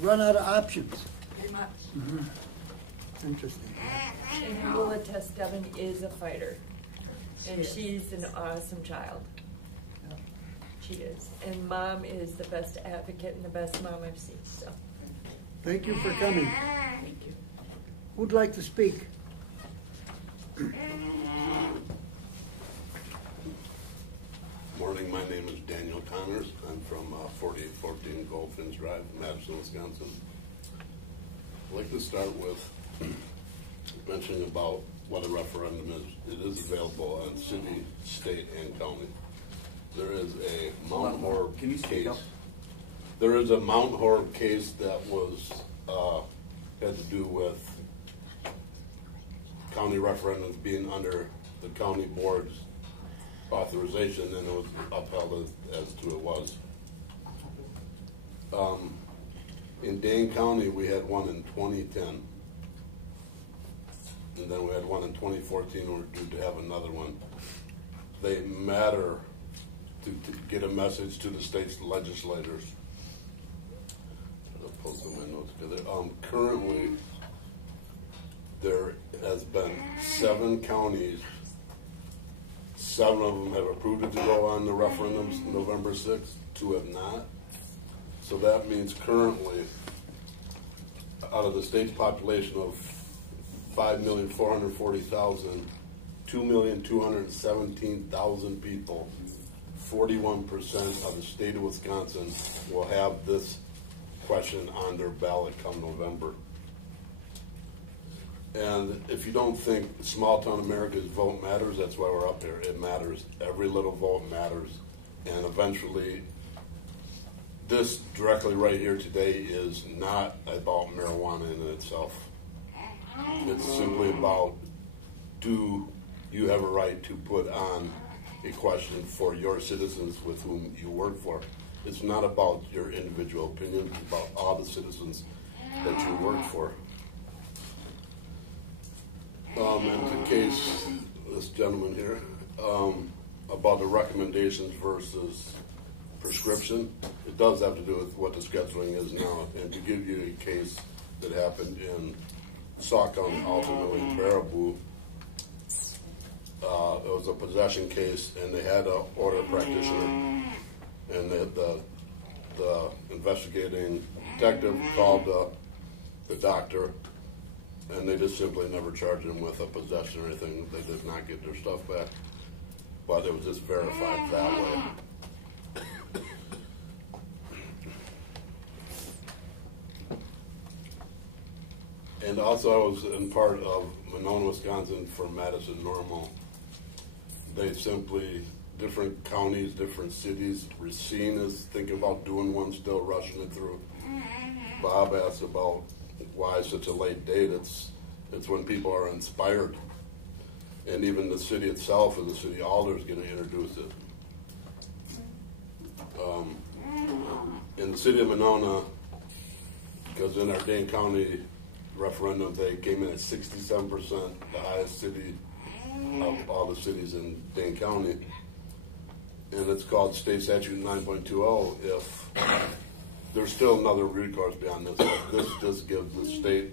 run out of options. Pretty much. Mm-hmm. Interesting. And I will attest, Devin is a fighter. And she's an awesome child. She is. And Mom is the best advocate and the best mom I've seen. So Thank you for coming. thank you. Who'd like to speak? Morning, my name is Daniel Connors. I'm from 4814 Goldfinch Drive, Madison, Wisconsin. I'd like to start with mentioning about what a referendum is. It is available on city, state, and county. There is a Mount Horeb case. There is a Mount Horeb case that was had to do with county referendums being under the county board's authorization, and it was upheld as to it was. In Dane County, we had one in 2010, and then we had one in 2014, and we're due to have another one. They matter to get a message to the state's legislators. I'll post my notes together. Currently, there has been 7 counties. 7 of them have approved it to go on the referendums November 6th, 2 have not. So that means currently, out of the state's population of 5,440,000, 2,217,000 people, 41% of the state of Wisconsin will have this question on their ballot come November. And if you don't think small town America's vote matters, that's why we're up here. It matters. Every little vote matters. And eventually, this directly right here today is not about marijuana in itself. It's simply about, do you have a right to put on a question for your citizens with whom you work for? It's not about your individual opinion. It's about all the citizens that you work for. In the case, this gentleman here, about the recommendations versus prescription, it does have to do with what the scheduling is now. And to give you a case that happened in Sauk County, ultimately Baraboo, it was a possession case, and they had an order practitioner, and the investigating detective called the doctor, and they just simply never charged him with a possession or anything. They did not get their stuff back, but it was just verified that way. And also, I was in part of Monona, Wisconsin for Madison Normal. They simply, different counties, different cities, Racine is thinking about doing one, still rushing it through. Bob asked about why such a late date. It's when people are inspired. And even the city itself, or the city alder, is going to introduce it. In the city of Monona, because in our Dane County referendum, they came in at 67%, the highest city of all the cities in Dane County. And it's called State Statute 9.20. If there's still another recourse beyond this, but this just gives the state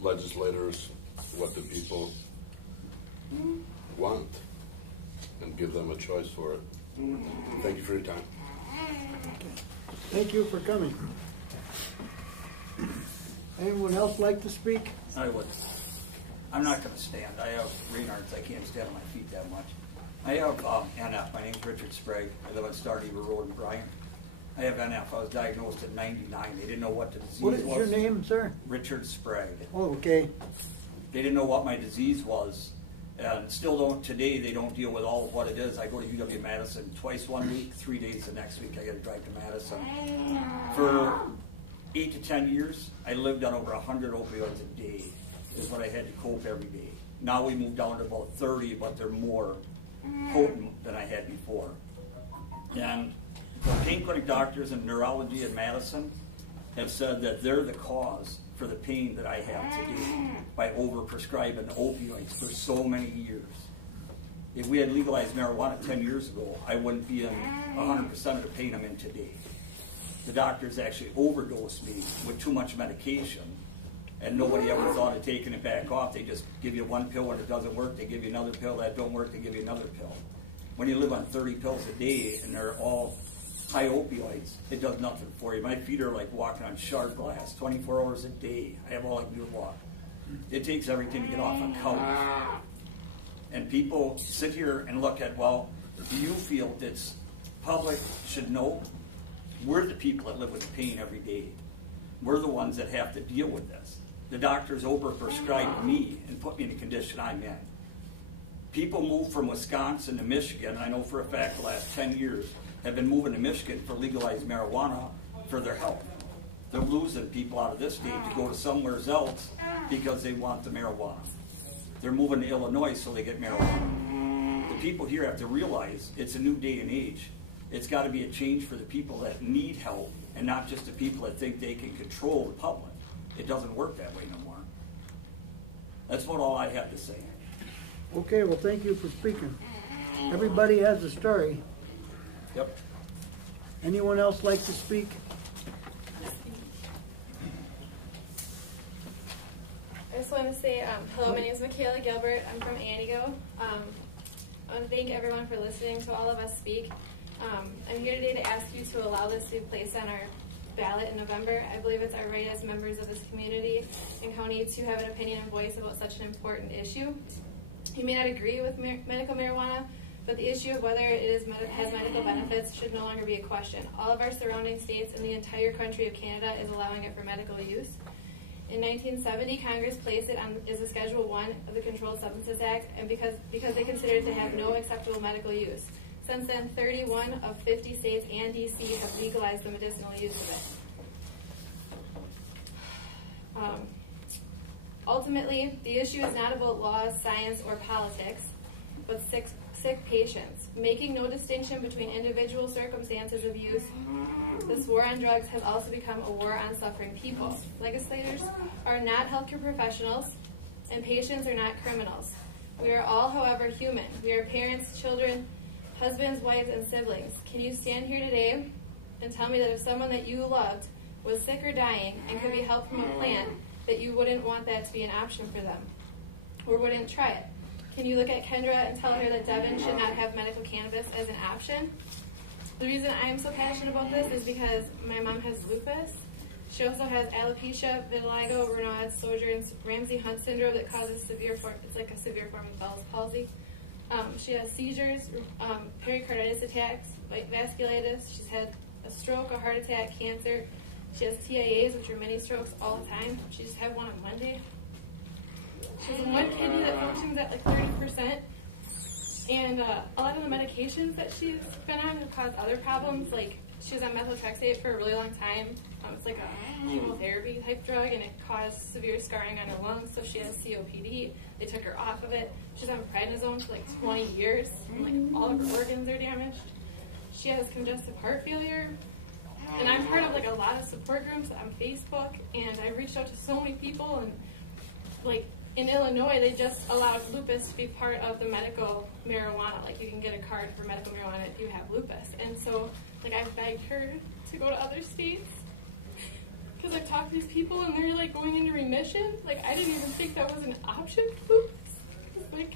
legislators what the people want and give them a choice for it. Thank you for your time. Thank you for coming. Anyone else like to speak? I would. I'm not going to stand. I have Raynaud's. I can't stand on my feet that much. I have NF. My name's Richard Sprague. I live on Star Eagle Road in Bryant. I have NF. I was diagnosed in '99. They didn't know what the disease was. What is your name, sir? Richard Sprague. Oh, okay. They didn't know what my disease was. And still don't, today they don't deal with all of what it is. I go to UW-Madison twice one week, 3 days the next week. I got to drive to Madison. For 8 to 10 years, I lived on over 100 opioids a day is what I had to cope every day. Now we moved down to about 30, but they're more potent than I had before. And the pain clinic doctors and neurology in Madison have said that they're the cause for the pain that I have today by overprescribing opioids for so many years. If we had legalized marijuana 10 years ago, I wouldn't be in 100% of the pain I'm in today. The doctors actually overdosed me with too much medication, and nobody ever thought of taking it back off. They just give you one pill when it doesn't work, they give you another pill, that don't work, they give you another pill. When you live on 30 pills a day and they're all high opioids, it does nothing for you. My feet are like walking on shard glass 24 hours a day. I have all I can do is walk. It takes everything to get off a couch. And people sit here and look at, well, do you feel that public should know? We're the people that live with pain every day. We're the ones that have to deal with this. The doctors overprescribed me and put me in the condition I'm in. People move from Wisconsin to Michigan, and I know for a fact the last 10 years, have been moving to Michigan for legalized marijuana for their health. They're losing people out of this state to go to somewhere else because they want the marijuana. They're moving to Illinois so they get marijuana. The people here have to realize it's a new day and age. It's got to be a change for the people that need help and not just the people that think they can control the public. It doesn't work that way no more. That's about all I have to say. Okay, well, thank you for speaking. Everybody has a story. Yep. Anyone else like to speak? I just want to say hello, my name is Michaela Gilbert. I'm from Antigo. I want to thank everyone for listening to all of us speak. I'm here today to ask you to allow this to be placed on our ballot in November. I believe it's our right as members of this community and county to have an opinion and voice about such an important issue. You may not agree with medical marijuana, but the issue of whether it has medical benefits should no longer be a question. All of our surrounding states and the entire country of Canada is allowing it for medical use. In 1970, Congress placed it as a Schedule I of the Controlled Substances Act, and because they considered it to have no acceptable medical use. Since then, 31 of 50 states and D.C. have legalized the medicinal use of it. Ultimately, the issue is not about laws, science, or politics, but sick patients. Making no distinction between individual circumstances of use, this war on drugs has also become a war on suffering people. Legislators are not healthcare professionals, and patients are not criminals. We are all, however, human. We are parents, children, husbands, wives, and siblings. Can you stand here today and tell me that if someone that you loved was sick or dying and could be helped from a plant, that you wouldn't want that to be an option for them, or wouldn't try it? Can you look at Kendra and tell her that Devin should not have medical cannabis as an option? The reason I am so passionate about this is because my mom has lupus. She also has alopecia, vitiligo, Raynaud's, Sjögren's, Ramsay-Hunt syndrome that causes severe form. It's like a severe form of Bell's palsy. She has seizures, pericarditis attacks, vasculitis. She's had a stroke, a heart attack, cancer. She has TIAs, which are mini strokes, all the time. She just had one on Monday. She has one kidney that functions at like 30%. And a lot of the medications that she's been on have caused other problems. Like, she was on methotrexate for a really long time. It's like a chemotherapy type drug, and it caused severe scarring on her lungs, so she has COPD. They took her off of it. She's on prednisone for like 20 years, and like all of her organs are damaged. She has congestive heart failure. And I'm part of like a lot of support groups on Facebook, and I reached out to so many people, and like in Illinois, they just allowed lupus to be part of the medical marijuana. Like you can get a card for medical marijuana if you have lupus. And so like I've begged her to go to other states because I've talked to these people and they're like going into remission. Like I didn't even think that was an option for lupus. Like,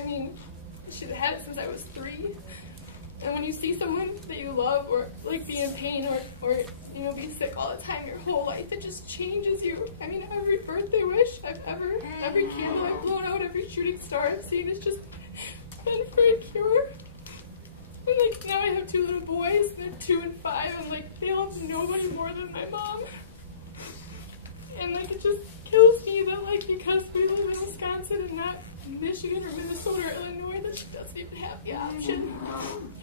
I mean, I should have had it since I was 3. And when you see someone that you love or like be in pain or you know, be sick all the time your whole life, it just changes you. I mean, every birthday wish I've ever, every candle I've blown out, every shooting star I've seen has just been for a cure. And like now I have 2 little boys, they're 2 and 5, and like they love nobody more than my mom. And like it just kills me that like because we live in Wisconsin and not Michigan or Minnesota or Illinois, that she doesn't even have the option.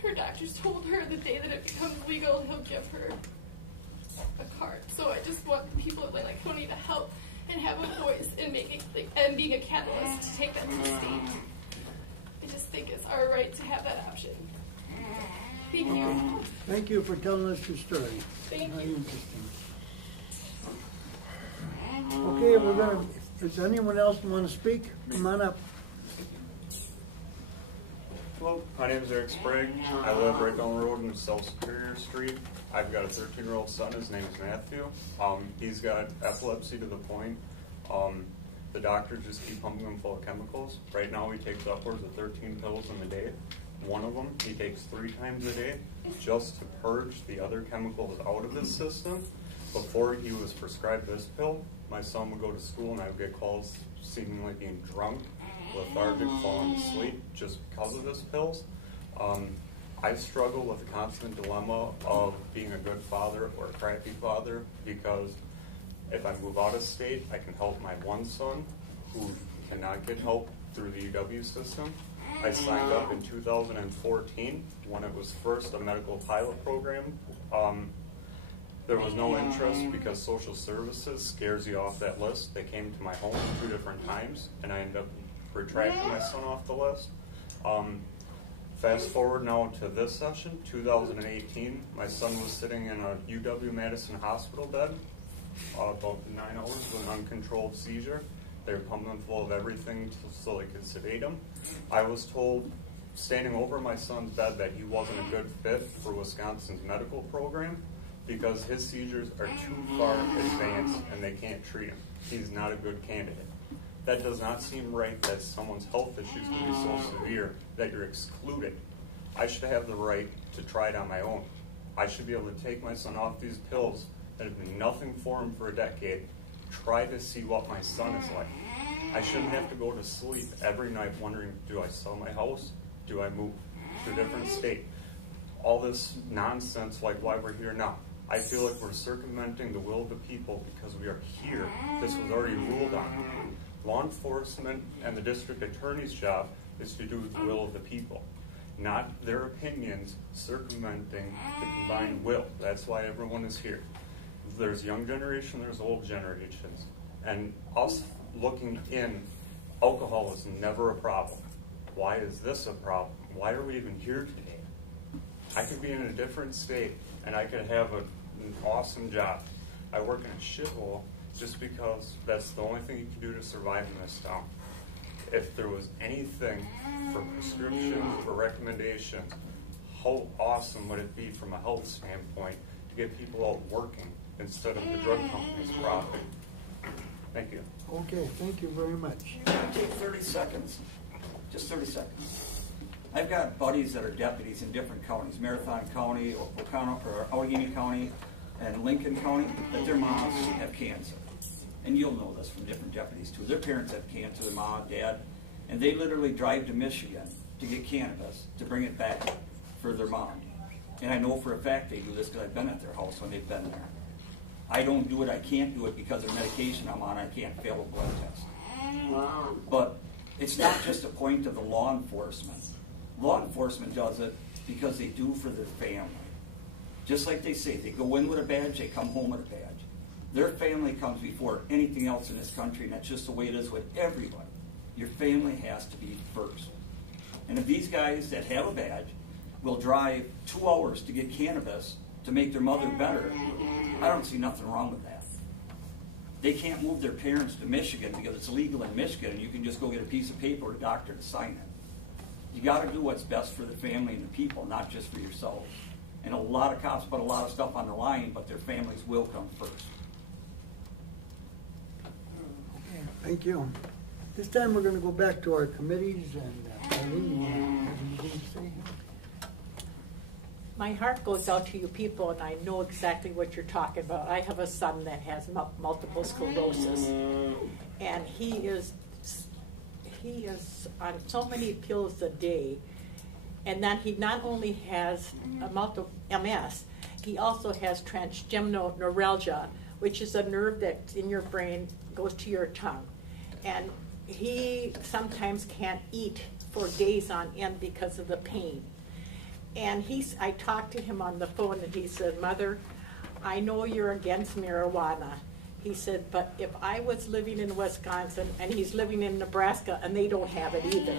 Her doctors told her the day that it becomes legal, he'll give her a card. So I just want people like Tony to help and have a voice in making like, and being a catalyst to take that to the state. I just think it's our right to have that option. Thank you. Thank you for telling us your story. Thank Very you. interesting. Okay, we're gonna. Does anyone else want to speak? Come on up. Hello, my name is Eric Sprague. I live right down the road in South Superior Street. I've got a 13-year-old son. His name is Matthew. He's got epilepsy to the point. The doctors just keep pumping him full of chemicals. Right now he takes upwards of 13 pills in a day. One of them he takes 3 times a day just to purge the other chemicals out of his system. Before he was prescribed this pill, my son would go to school and I would get calls seemingly being drunk, lethargic, falling asleep just because of his pills. I struggle with the constant dilemma of being a good father or a crappy father because if I move out of state, I can help my one son who cannot get help through the UW system. I signed up in 2014 when it was first a medical pilot program. There was no interest because social services scares you off that list. They came to my home 2 different times, and I ended up retracting my son off the list. Fast forward now to this session, 2018, my son was sitting in a UW-Madison hospital bed, about 9 hours with an uncontrolled seizure. They were pumping him full of everything so they could sedate him. I was told, standing over my son's bed, that he wasn't a good fit for Wisconsin's medical program because his seizures are too far advanced and they can't treat him. He's not a good candidate. That does not seem right that someone's health issues can be so severe that you're excluded. I should have the right to try it on my own. I should be able to take my son off these pills that have been nothing for him for a decade, try to see what my son is like. I shouldn't have to go to sleep every night wondering, do I sell my house? Do I move to a different state? All this nonsense like why we're here now. I feel like we're circumventing the will of the people because we are here. This was already ruled on. Law enforcement and the district attorney's job is to do the will of the people, not their opinions circumventing the combined will. That's why everyone is here. There's young generation, there's old generations. And us looking in, alcohol is never a problem. Why is this a problem? Why are we even here today? I could be in a different state and I could have an awesome job. I work in a shithole just because that's the only thing you can do to survive in this town. If there was anything for prescriptions or recommendations, how awesome would it be from a health standpoint to get people out working instead of the drug companies profiting? Thank you. Okay, thank you very much. Take 30 seconds. Just 30 seconds. I've got buddies that are deputies in different counties, Marathon County, or Allegheny County, and Lincoln County, that their moms have cancer. And you'll know this from different deputies too. Their parents have cancer, their mom, dad, and they literally drive to Michigan to get cannabis to bring it back for their mom. And I know for a fact they do this because I've been at their house when they've been there. I don't do it, I can't do it because of medication I'm on, I can't fail a blood test. But it's not just a point of the law enforcement. Law enforcement does it because they do for their family. Just like they say, they go in with a badge, they come home with a badge. Their family comes before anything else in this country, and that's just the way it is with everybody. Your family has to be first. And if these guys that have a badge will drive 2 hours to get cannabis to make their mother better, I don't see nothing wrong with that. They can't move their parents to Michigan because it's illegal in Michigan, and you can just go get a piece of paper or a doctor to sign it. You got to do what's best for the family and the people, not just for yourselves. And a lot of cops put a lot of stuff on the line, but their families will come first. Okay, thank you. This time we're going to go back to our committees, and Eileen, you have anything to say? My heart goes out to you people, and I know exactly what you're talking about. I have a son that has multiple sclerosis, and he is on so many pills a day. And then he not only has MS, he also has trigeminal neuralgia, which is a nerve that's in your brain, goes to your tongue. And he sometimes can't eat for days on end because of the pain. And I talked to him on the phone, and he said, Mother, I know you're against marijuana. He said, but if I was living in Wisconsin, and he's living in Nebraska, and they don't have it either,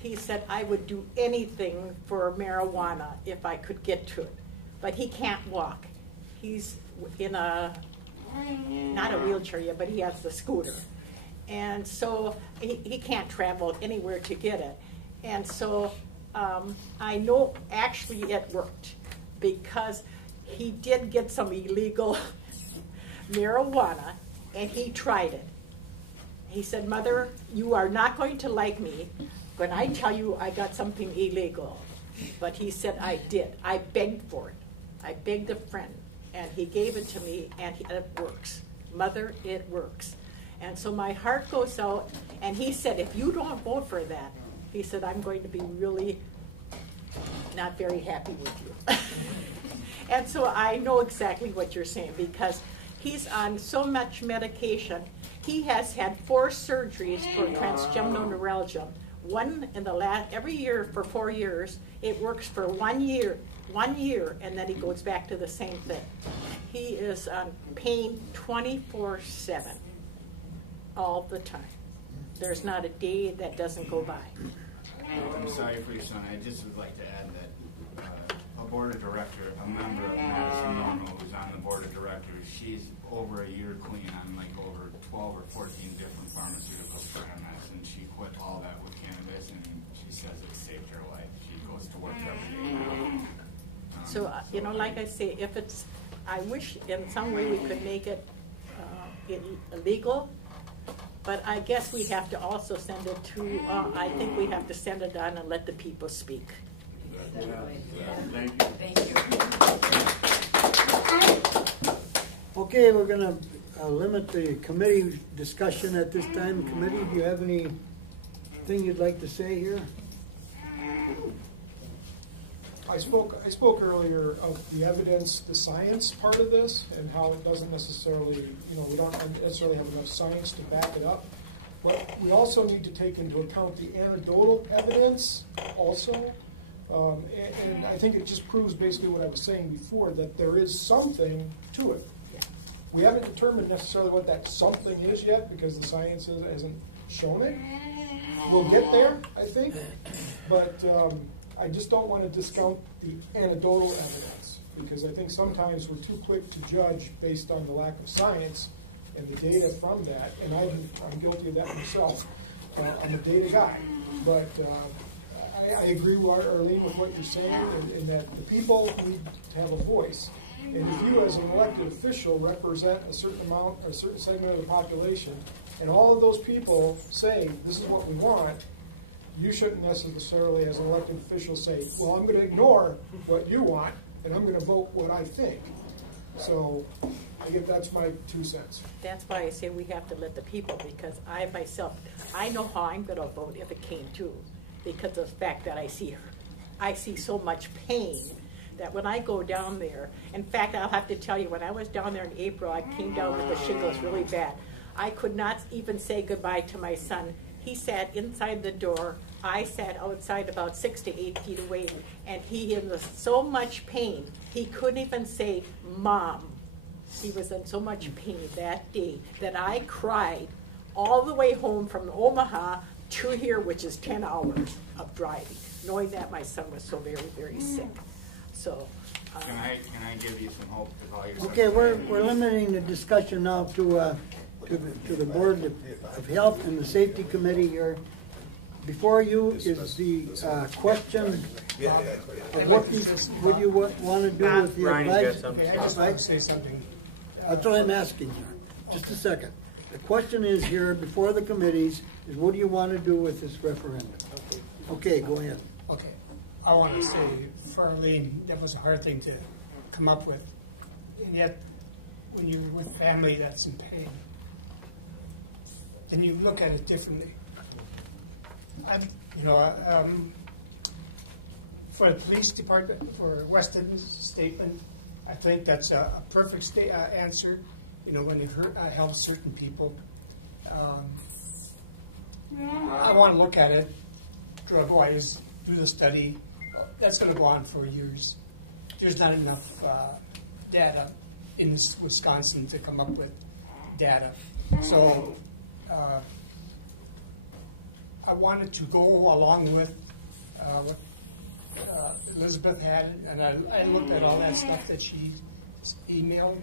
he said, I would do anything for marijuana if I could get to it. But he can't walk. He's in not a wheelchair yet, but he has the scooter. And so he can't travel anywhere to get it. And so I know actually it worked, because he did get some illegal marijuana, and he tried it. He said, Mother, you are not going to like me when I tell you I got something illegal. But he said, I did. I begged for it. I begged a friend, and he gave it to me, and it works. Mother, it works. And so my heart goes out, and he said, if you don't vote for that, he said, I'm going to be really not very happy with you. And so I know exactly what you're saying, because he's on so much medication. He has had 4 surgeries for trigeminal neuralgia. One in the every year for 4 years. It works for 1 year, and then he goes back to the same thing. He is on pain 24/7, all the time. There's not a day that doesn't go by. I'm sorry for your son. I just would like to add that a board of director, a member of Madison Normal, who's on the board of directors, she's over a year clean on like over 12 or 14 different pharmaceuticals for MS, and she quit all that with cannabis, and she says it saved her life. She goes to work every day now. So, like I say, I wish in some way we could make it illegal, but I guess we have to also send it to, I think we have to send it on and let the people speak. Thank you. Thank you. Okay, we're going to limit the committee discussion at this time. Committee, do you have anything you'd like to say here? I spoke earlier of the evidence, the science part of this, and how it doesn't necessarily, we don't necessarily have enough science to back it up. But we also need to take into account the anecdotal evidence also. And I think it just proves basically what I was saying before, that there is something to it. We haven't determined necessarily what that something is yet, because the science hasn't shown it. We'll get there, I think. But I just don't want to discount the anecdotal evidence, because I think sometimes we're too quick to judge based on the lack of science and the data from that. And I'm guilty of that myself. I'm a data guy. But I agree, Arlene, with what you're saying, in that the people need to have a voice. And if you, as an elected official, represent a certain amount, or a certain segment of the population, and all of those people say, this is what we want, you shouldn't necessarily, as an elected official, say, well, I'm going to ignore what you want, and I'm going to vote what I think. So I guess that's my 2 cents. That's why I say we have to let the people, because I myself, I know how I'm going to vote if it came to, because of the fact that I see so much pain that when I go down there, in fact, I'll have to tell you, when I was down there in April, I came down with the shingles really bad. I could not even say goodbye to my son. He sat inside the door. I sat outside about 6 to 8 feet away, and he in so much pain, he couldn't even say, Mom. He was in so much pain that day that I cried all the way home from Omaha to here, which is 10 hours of driving, knowing that my son was so very, very sick. So Can I give you some hope with all your Okay, we're limiting the discussion now to the Board of Health and the Safety Committee here. Before you is the question of what you want to do with the advice. Okay, I just want to say something. That's what I'm asking you. Just a second. The question is here before the committees is what do you want to do with this referendum? Okay, go ahead. Okay, I want to say for Arlene, that was a hard thing to come up with. And yet, when you're with family that's in pain, then you look at it differently. For the police department, for Weston's statement, I think that's a perfect answer. When it helps certain people. I want to look at it, drug wise, do the study. That's going to go on for years. There's not enough data in Wisconsin to come up with data. So I wanted to go along with what Elizabeth had, and I looked at all that stuff that she emailed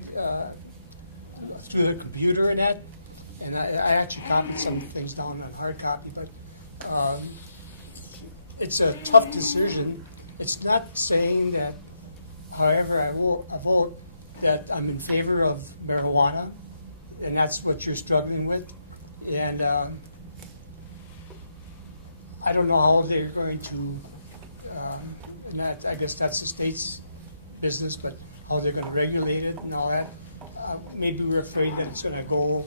through the computer and that, and I actually copied some things down on hard copy, but it's a tough decision. It's not saying that, however, I vote that I'm in favor of marijuana, and that's what you're struggling with, and I don't know how they're going to, and that, I guess that's the state's business, but how they're going to regulate it and all that. Maybe we're afraid that it's going to go,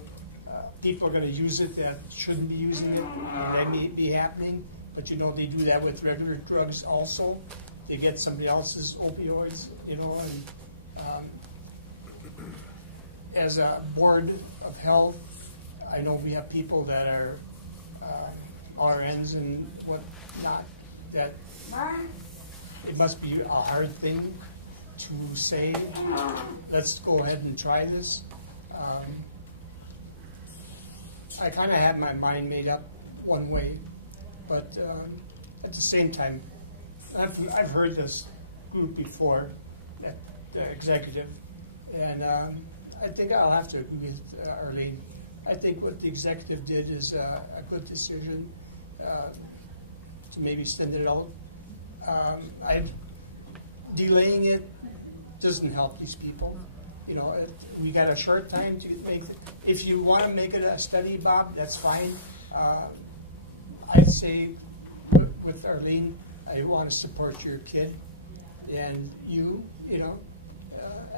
people are going to use it that shouldn't be using it. That may be happening, but they do that with regular drugs also. They get somebody else's opioids, and as a board of health, I know we have people that are RNs and whatnot, that it must be a hard thing to say, let's go ahead and try this. I kind of have my mind made up one way, but at the same time, I've heard this group before, the executive, and I think I'll have to agree with Arlene. I think what the executive did is a good decision to maybe send it out. Delaying it doesn't help these people. We got a short time to make it. If you want to make it a study, Bob, that's fine. I'd say with Arlene, I want to support your kid, and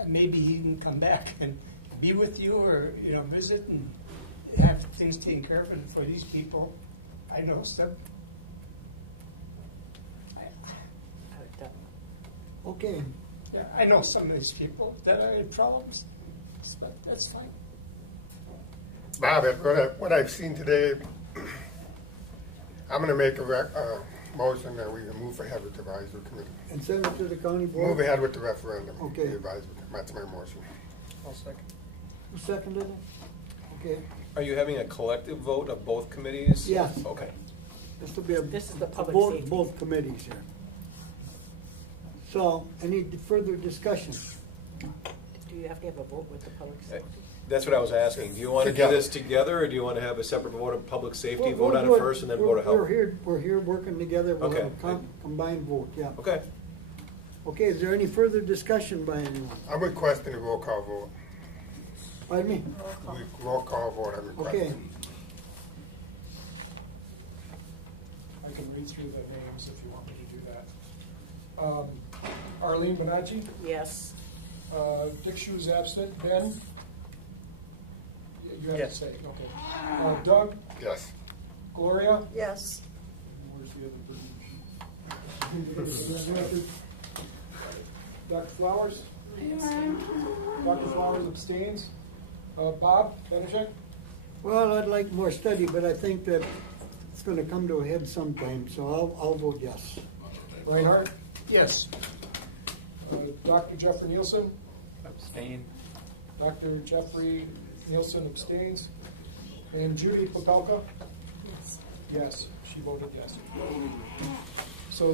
maybe he can come back and be with you, or visit and have things taken care of. And for these people, I know stuff. Okay. Yeah, I know some of these people that are in problems, but that's fine. Bob, what I've seen today, I'm going to make a motion that we move ahead with the advisory committee. And send it to the county board? Move ahead with the referendum. Okay. The advisory. That's my motion. I'll second. Who seconded it? Okay. Are you having a collective vote of both committees? Yes. Okay. This will be This is the public vote safety. of both committees here. So, any further discussion? Do you have to have a vote with the public safety? That's what I was asking. Do you want to do this together, or do you want to have a separate vote of public safety, vote on it first, and then vote of health? We're here working together. We'll Okay. have a combined vote, yeah. Okay. Okay, is there any further discussion by anyone? I'm requesting a roll call vote. Pardon me? Roll call vote, I'm requesting. Okay. I can read through the names if you want me to do that. Arlene Bonacci? Yes. Dick Shoe's absent. Ben? You have Yes. to say, okay. Doug? Yes. Gloria? Yes. Where's the other person? Dr. Flowers? Dr. Flowers abstains. Bob Benishek? Well, I'd like more study, but I think that it's going to come to a head sometime, so I'll vote yes. Reinhardt? Yes. Dr. Jeffrey Nielsen? Abstain. Dr. Jeffrey Nielsen abstains. And Judy Popelka? Yes. Yes, she voted yes. So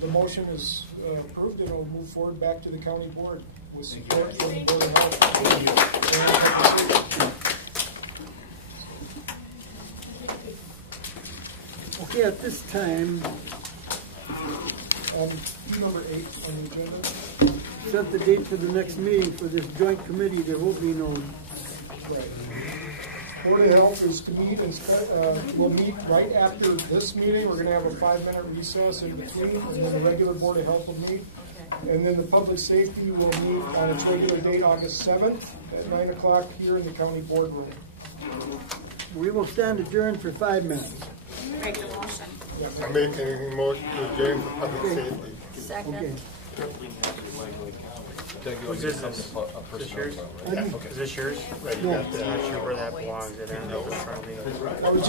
the motion is approved, and it'll move forward back to the county board with support from the Board of Health. Okay, at this time, Number 8 on the agenda. set the date for the next meeting for this joint committee. There will be no. Right. Board of Health is to meet and we'll meet right after this meeting. We're going to have a 5-minute recess in between, and then the regular Board of Health will meet. And then the public safety will meet on its regular date, August 7th at 9 o'clock here in the county boardroom. We will stand adjourned for 5 minutes. Make the motion. I'm making a motion to adjourn for public safety. Second. Okay. Is this yours? Okay. Is this yours? Right, you No. got that. I'm not sure where that belongs in there.